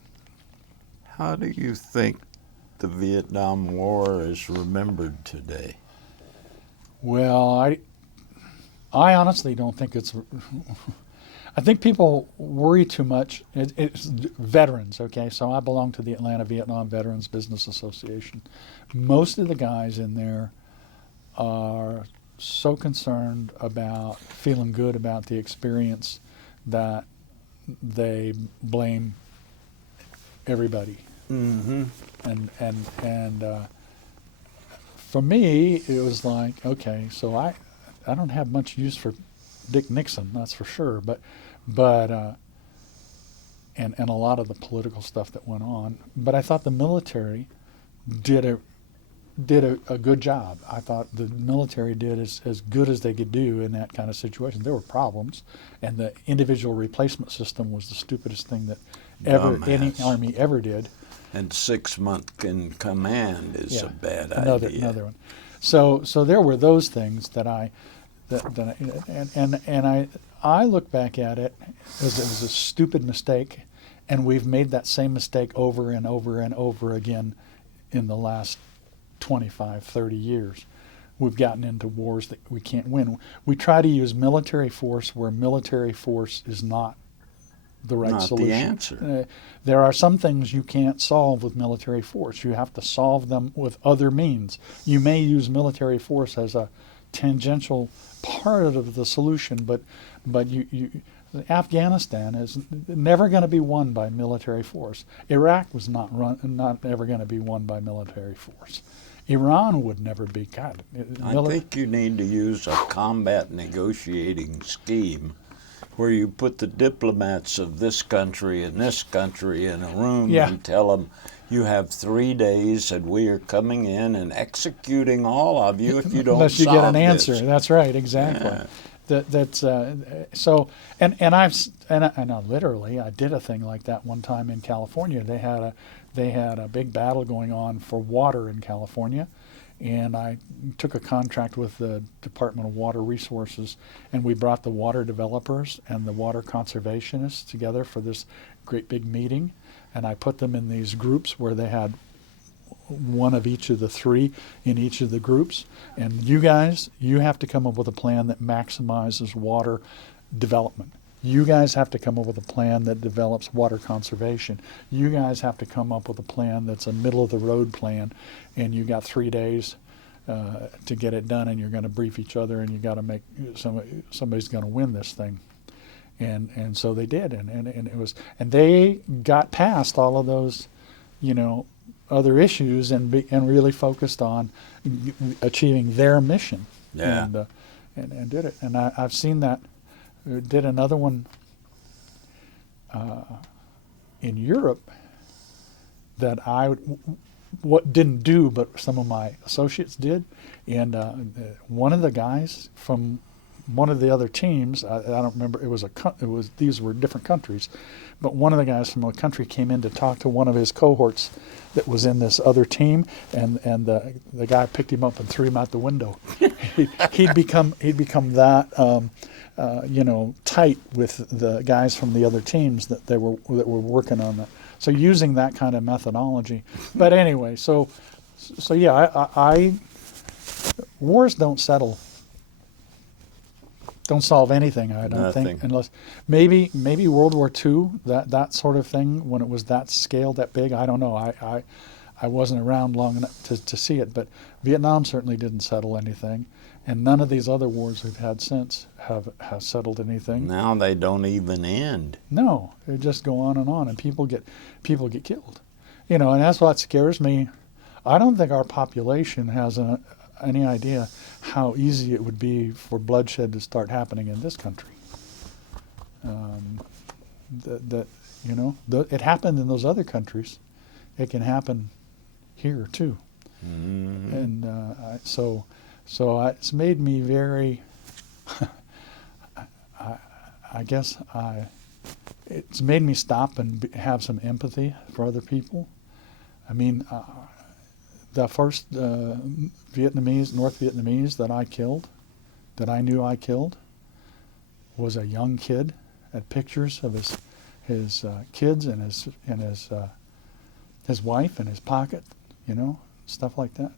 How do you think the Vietnam War is remembered today? Well, I honestly don't think it's. I think people worry too much. It's veterans, okay? So I belong to the Atlanta Vietnam Veterans Business Association. Most of the guys in there are so concerned about feeling good about the experience that they blame everybody. Mm-hmm. And for me, it was like, okay, so I don't have much use for Dick Nixon, that's for sure, but and a lot of the political stuff that went on. But I thought the military did a good job. I thought the military did as good as they could do in that kind of situation. There were problems, and the individual replacement system was the stupidest thing that any army ever did. And 6 month in command is a bad idea. Another one. So there were those things that I look back at it as it was a stupid mistake, and we've made that same mistake over and over and over again in the last 25, 30 years. We've gotten into wars that we can't win. We try to use military force where military force is not the right solution. Not the answer. There are some things you can't solve with military force. You have to solve them with other means. You may use military force as a tangential part of the solution, but Afghanistan is never going to be won by military force. Iraq was not ever going to be won by military force. Iran would never be. God, I think you need to use a combat negotiating scheme where you put the diplomats of this country and this country in a room and tell them, you have 3 days and we are coming in and executing all of you if you don't unless you solve get an answer. this. That's right, exactly. Yeah. That's so. And I literally I did a thing like that one time in California. They had a big battle going on for water in California, and I took a contract with the Department of Water Resources, and we brought the water developers and the water conservationists together for this great big meeting, and I put them in these groups where they had one of each of the three in each of the groups, and you guys, you have to come up with a plan that maximizes water development. You guys have to come up with a plan that develops water conservation. You guys have to come up with a plan that's a middle-of-the-road plan, and you got 3 days to get it done, and you're going to brief each other, and you got to make somebody's going to win this thing. And so they did, and it was, and they got past all of those, other issues and really focused on achieving their mission. Yeah. And did it. And I've seen that. Did another one in Europe that didn't do, but some of my associates did. And one of the guys from one of the other teams, I don't remember, these were different countries, but one of the guys from a country came in to talk to one of his cohorts that was in this other team, and the guy picked him up and threw him out the window. he'd become that tight with the guys from the other teams that were working on that. So using that kind of methodology. But anyway, so yeah, I wars don't solve anything. I don't think, unless maybe World War II, that sort of thing, when it was that scale, that big. I don't know. I wasn't around long enough to see it, but Vietnam certainly didn't settle anything, and none of these other wars we've had since have settled anything. Now they don't even end. No, they just go on, and people get killed. And that's what scares me. I don't think our population has any idea how easy it would be for bloodshed to start happening in this country. It happened in those other countries. It can happen here too. Mm-hmm. And so it's made me very. It's made me stop and have some empathy for other people. I mean. The first North Vietnamese that I knew I killed, was a young kid. Had pictures of his kids and his wife in his pocket, stuff like that.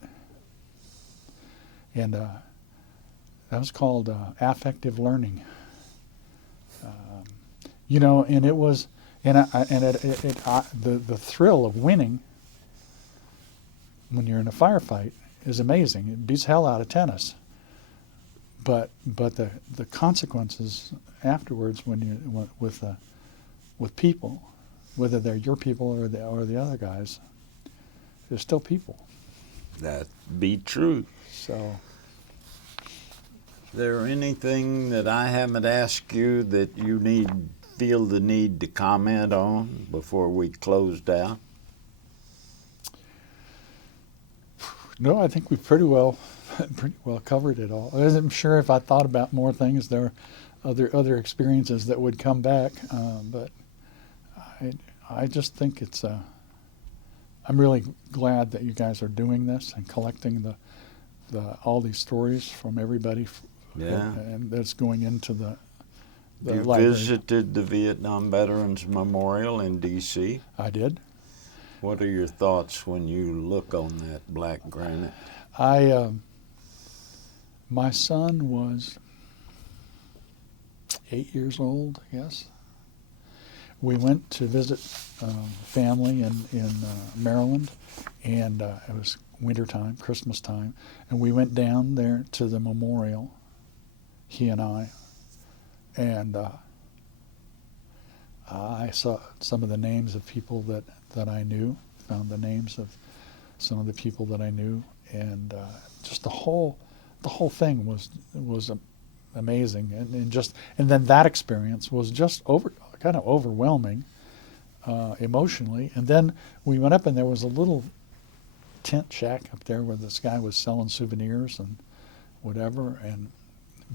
And That was called affective learning. You know, and it was, the thrill of winning when you're in a firefight is amazing. It beats hell out of tennis. But the consequences afterwards when you with people, whether they're your people or the other guys, they're still people. That be true. So. Is there anything that I haven't asked you that you feel the need to comment on before we closed out? No, I think we've pretty well covered it all. I'm sure if I thought about more things, there are other experiences that would come back. But I just think it's. I'm really glad that you guys are doing this and collecting all these stories from everybody. Yeah. And that's going into the You library. visited the Vietnam Veterans Memorial in D.C.? I did. What are your thoughts when you look on that black granite? My son was 8 years old, I guess. We went to visit family in Maryland, and it was wintertime, Christmas time, and we went down there to the memorial, he and I, and I saw some of the names of people that I knew, found the names of some of the people that I knew, and just the whole thing was amazing, and then that experience was just kind of overwhelming emotionally. And then we went up, and there was a little tent shack up there where this guy was selling souvenirs and whatever, and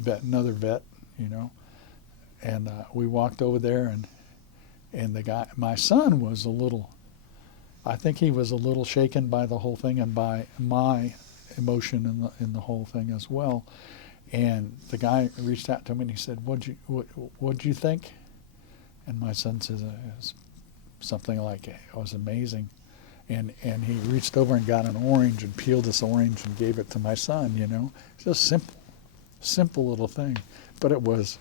another vet, you know, and we walked over there, and the guy, my son, was I think he was a little shaken by the whole thing and by my emotion in the whole thing as well. And the guy reached out to me and he said, "What'd you think?" And my son says something like, "It was amazing." And he reached over and got an orange and peeled this orange and gave it to my son. You know, it's just simple little thing, but it was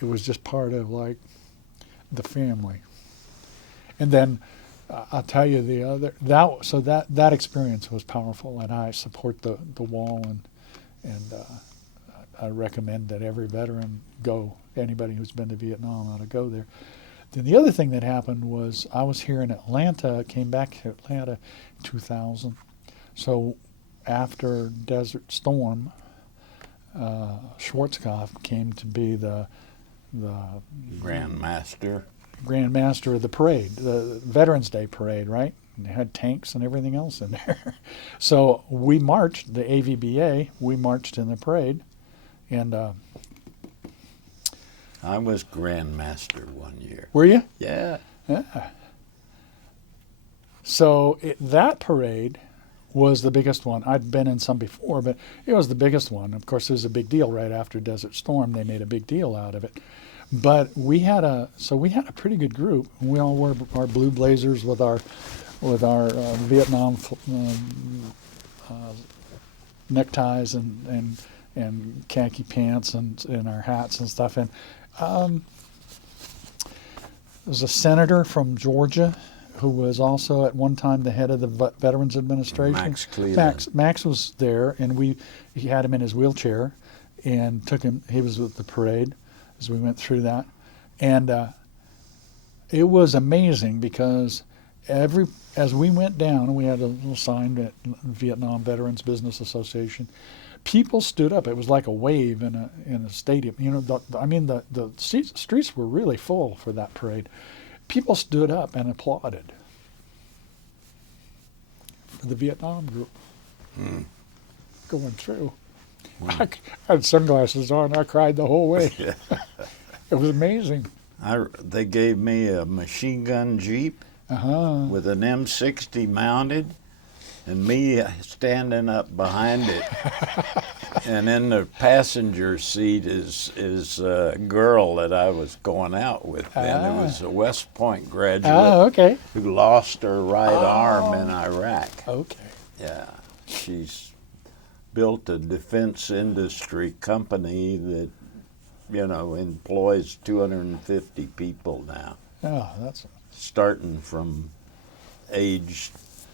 just part of like the family. And then I'll tell you that experience was powerful, and I support the wall, and I recommend that every veteran go. Anybody who's been to Vietnam ought to go there. Then the other thing that happened was I was here in Atlanta, came back to Atlanta in 2000. So after Desert Storm, Schwarzkopf came to be the Grand Master of the parade, the Veterans Day parade, right? And they had tanks and everything else in there. So we marched, the AVBA, we marched in the parade, and I was Grand Master one year. were you? Yeah. Yeah. So that parade was the biggest one. I'd been in some before, but it was the biggest one. Of course, it was a big deal right after Desert Storm. They made a big deal out of it. But we had a pretty good group. We all wore our blue blazers with our Vietnam neckties and khaki pants and our hats and stuff. And there was a senator from Georgia who was also at one time the head of the Veterans Administration. Max Cleland. Max was there, and he had him in his wheelchair and took him. He was with the parade as we went through that, and it was amazing because as we went down, we had a little sign at Vietnam Veterans Business Association. People stood up. It was like a wave in a stadium. You know, the streets were really full for that parade. People stood up and applauded for the Vietnam group going through. I had sunglasses on. I cried the whole way. It was amazing. They gave me a machine gun Jeep with an M60 mounted, and me standing up behind it. And in the passenger seat is a girl that I was going out with then. It was a West Point graduate who lost her right arm in Iraq. Okay. Yeah, she's built a defense industry company that, employs 250 people now, Yeah, that's starting from age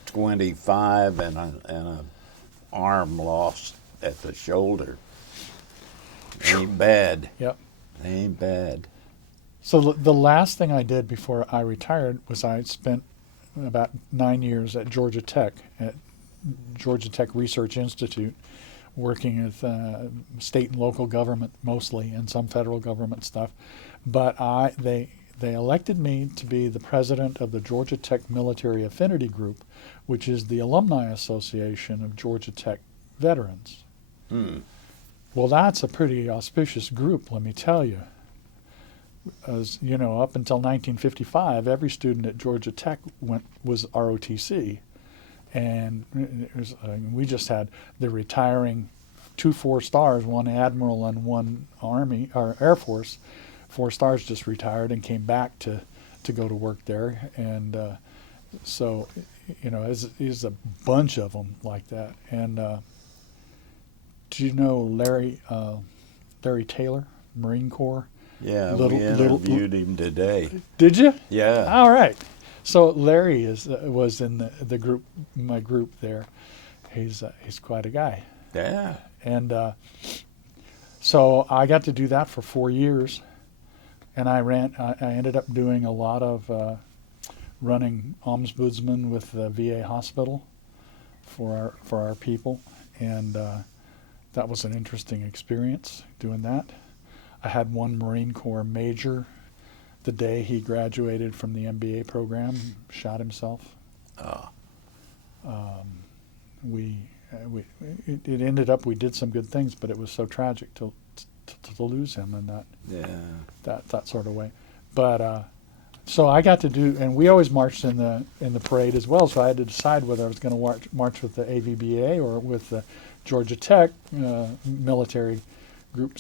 25 and a arm lost at the shoulder. Ain't bad. yep. Ain't bad. So the last thing I did before I retired was I spent about 9 years at Georgia Tech Research Institute, working with state and local government mostly, and some federal government stuff. But they elected me to be the president of the Georgia Tech Military Affinity Group, which is the alumni association of Georgia Tech veterans. Well, that's a pretty auspicious group, let me tell you. As you know, up until 1955, every student at Georgia Tech was ROTC, and we just had the retiring 2 4-stars, one admiral and one Army or Air Force. 4 stars just retired and came back to go to work there, and so there's a bunch of them like that. And do you know Larry Taylor, Marine Corps? Yeah, we interviewed him today. Did you? Yeah. All right. So Larry was in the group, my group there. He's quite a guy. Yeah. And so I got to do that for 4 years, and I ended up doing a lot of running ombudsman with the VA hospital for our people, and that was an interesting experience doing that. I had one Marine Corps major the day he graduated from the MBA program, shot himself. It ended up we did some good things, but it was so tragic to lose him in that sort of way. But so I got to do, and we always marched in the parade as well. So I had to decide whether I was going to march with the AVBA or with the Georgia Tech military group.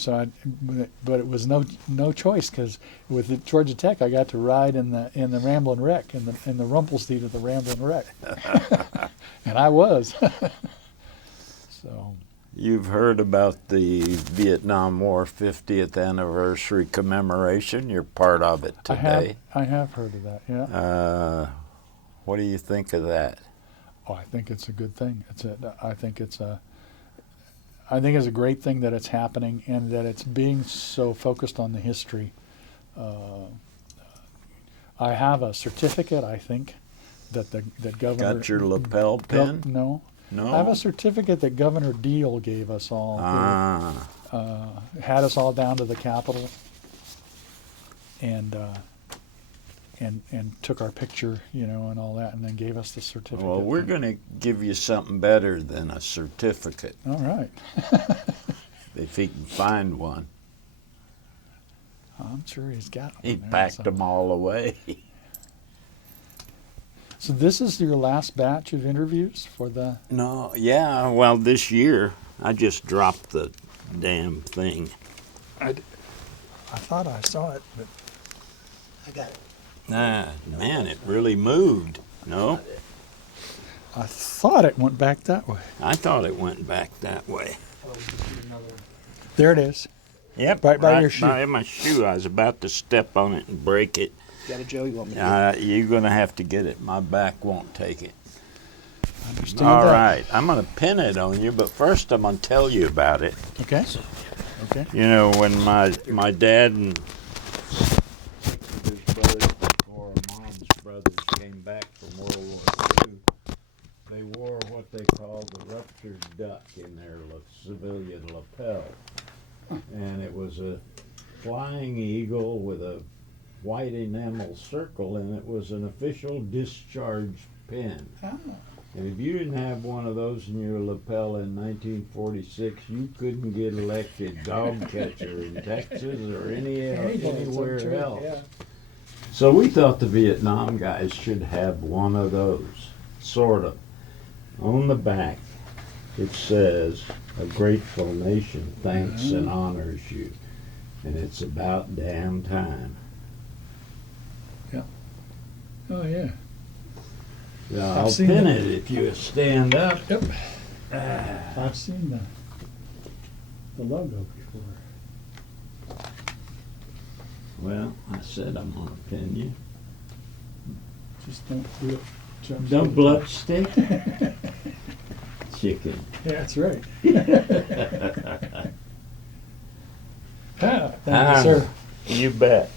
But it was no choice, because with the Georgia Tech I got to ride in the Ramblin' Wreck, in the rumple seat of the Ramblin' Wreck, and I was. So. You've heard about the Vietnam War 50th anniversary commemoration. You're part of it today. I have heard of that, yeah. What do you think of that? Oh, I think it's a good thing. I think it's a great thing that it's happening, and that it's being so focused on the history. I have a certificate, I think, that Governor... Got your lapel pin? No. No? I have a certificate that Governor Deal gave us all. Had us all down to the Capitol, and took our picture, and all that, and then gave us the certificate. Well, we're going to give you something better than a certificate. All right. If he can find one. I'm sure he's got one. He packed them all away. So this is your last batch of interviews for the... No, yeah, well, this year, I just dropped the damn thing. I thought I saw it, but... I got it. Man, it really moved. No? I thought it went back that way. I thought it went back that way. There it is. Yep, right by your shoe. By my shoe. I was about to step on it and break it. Got it, Joe? You want me to You're going to have to get it. My back won't take it. I understand All that. right. I'm going to pin it on you, but first I'm going to tell you about it. Okay. Okay. When my dad and his brothers, or Mom's brothers, came back from World War II, they wore what they called the ruptured duck in their civilian lapel. And it was a flying eagle with a white enamel circle, and it was an official discharge pin. Oh. And if you didn't have one of those in your lapel in 1946, you couldn't get elected dog catcher in Texas or anywhere else. Yeah. So we thought the Vietnam guys should have one of those, sort of. On the back, it says, "A grateful nation thanks and honors you." And it's about damn time. Oh, yeah. Yeah, I've I'll seen pin that. it if you stand up. Yep. I've seen the logo before. Well, I said I'm gonna pin you. Just don't do it. Jump No over the blood top. stick? Chicken. Yeah, that's right. Thank you, sir. You bet.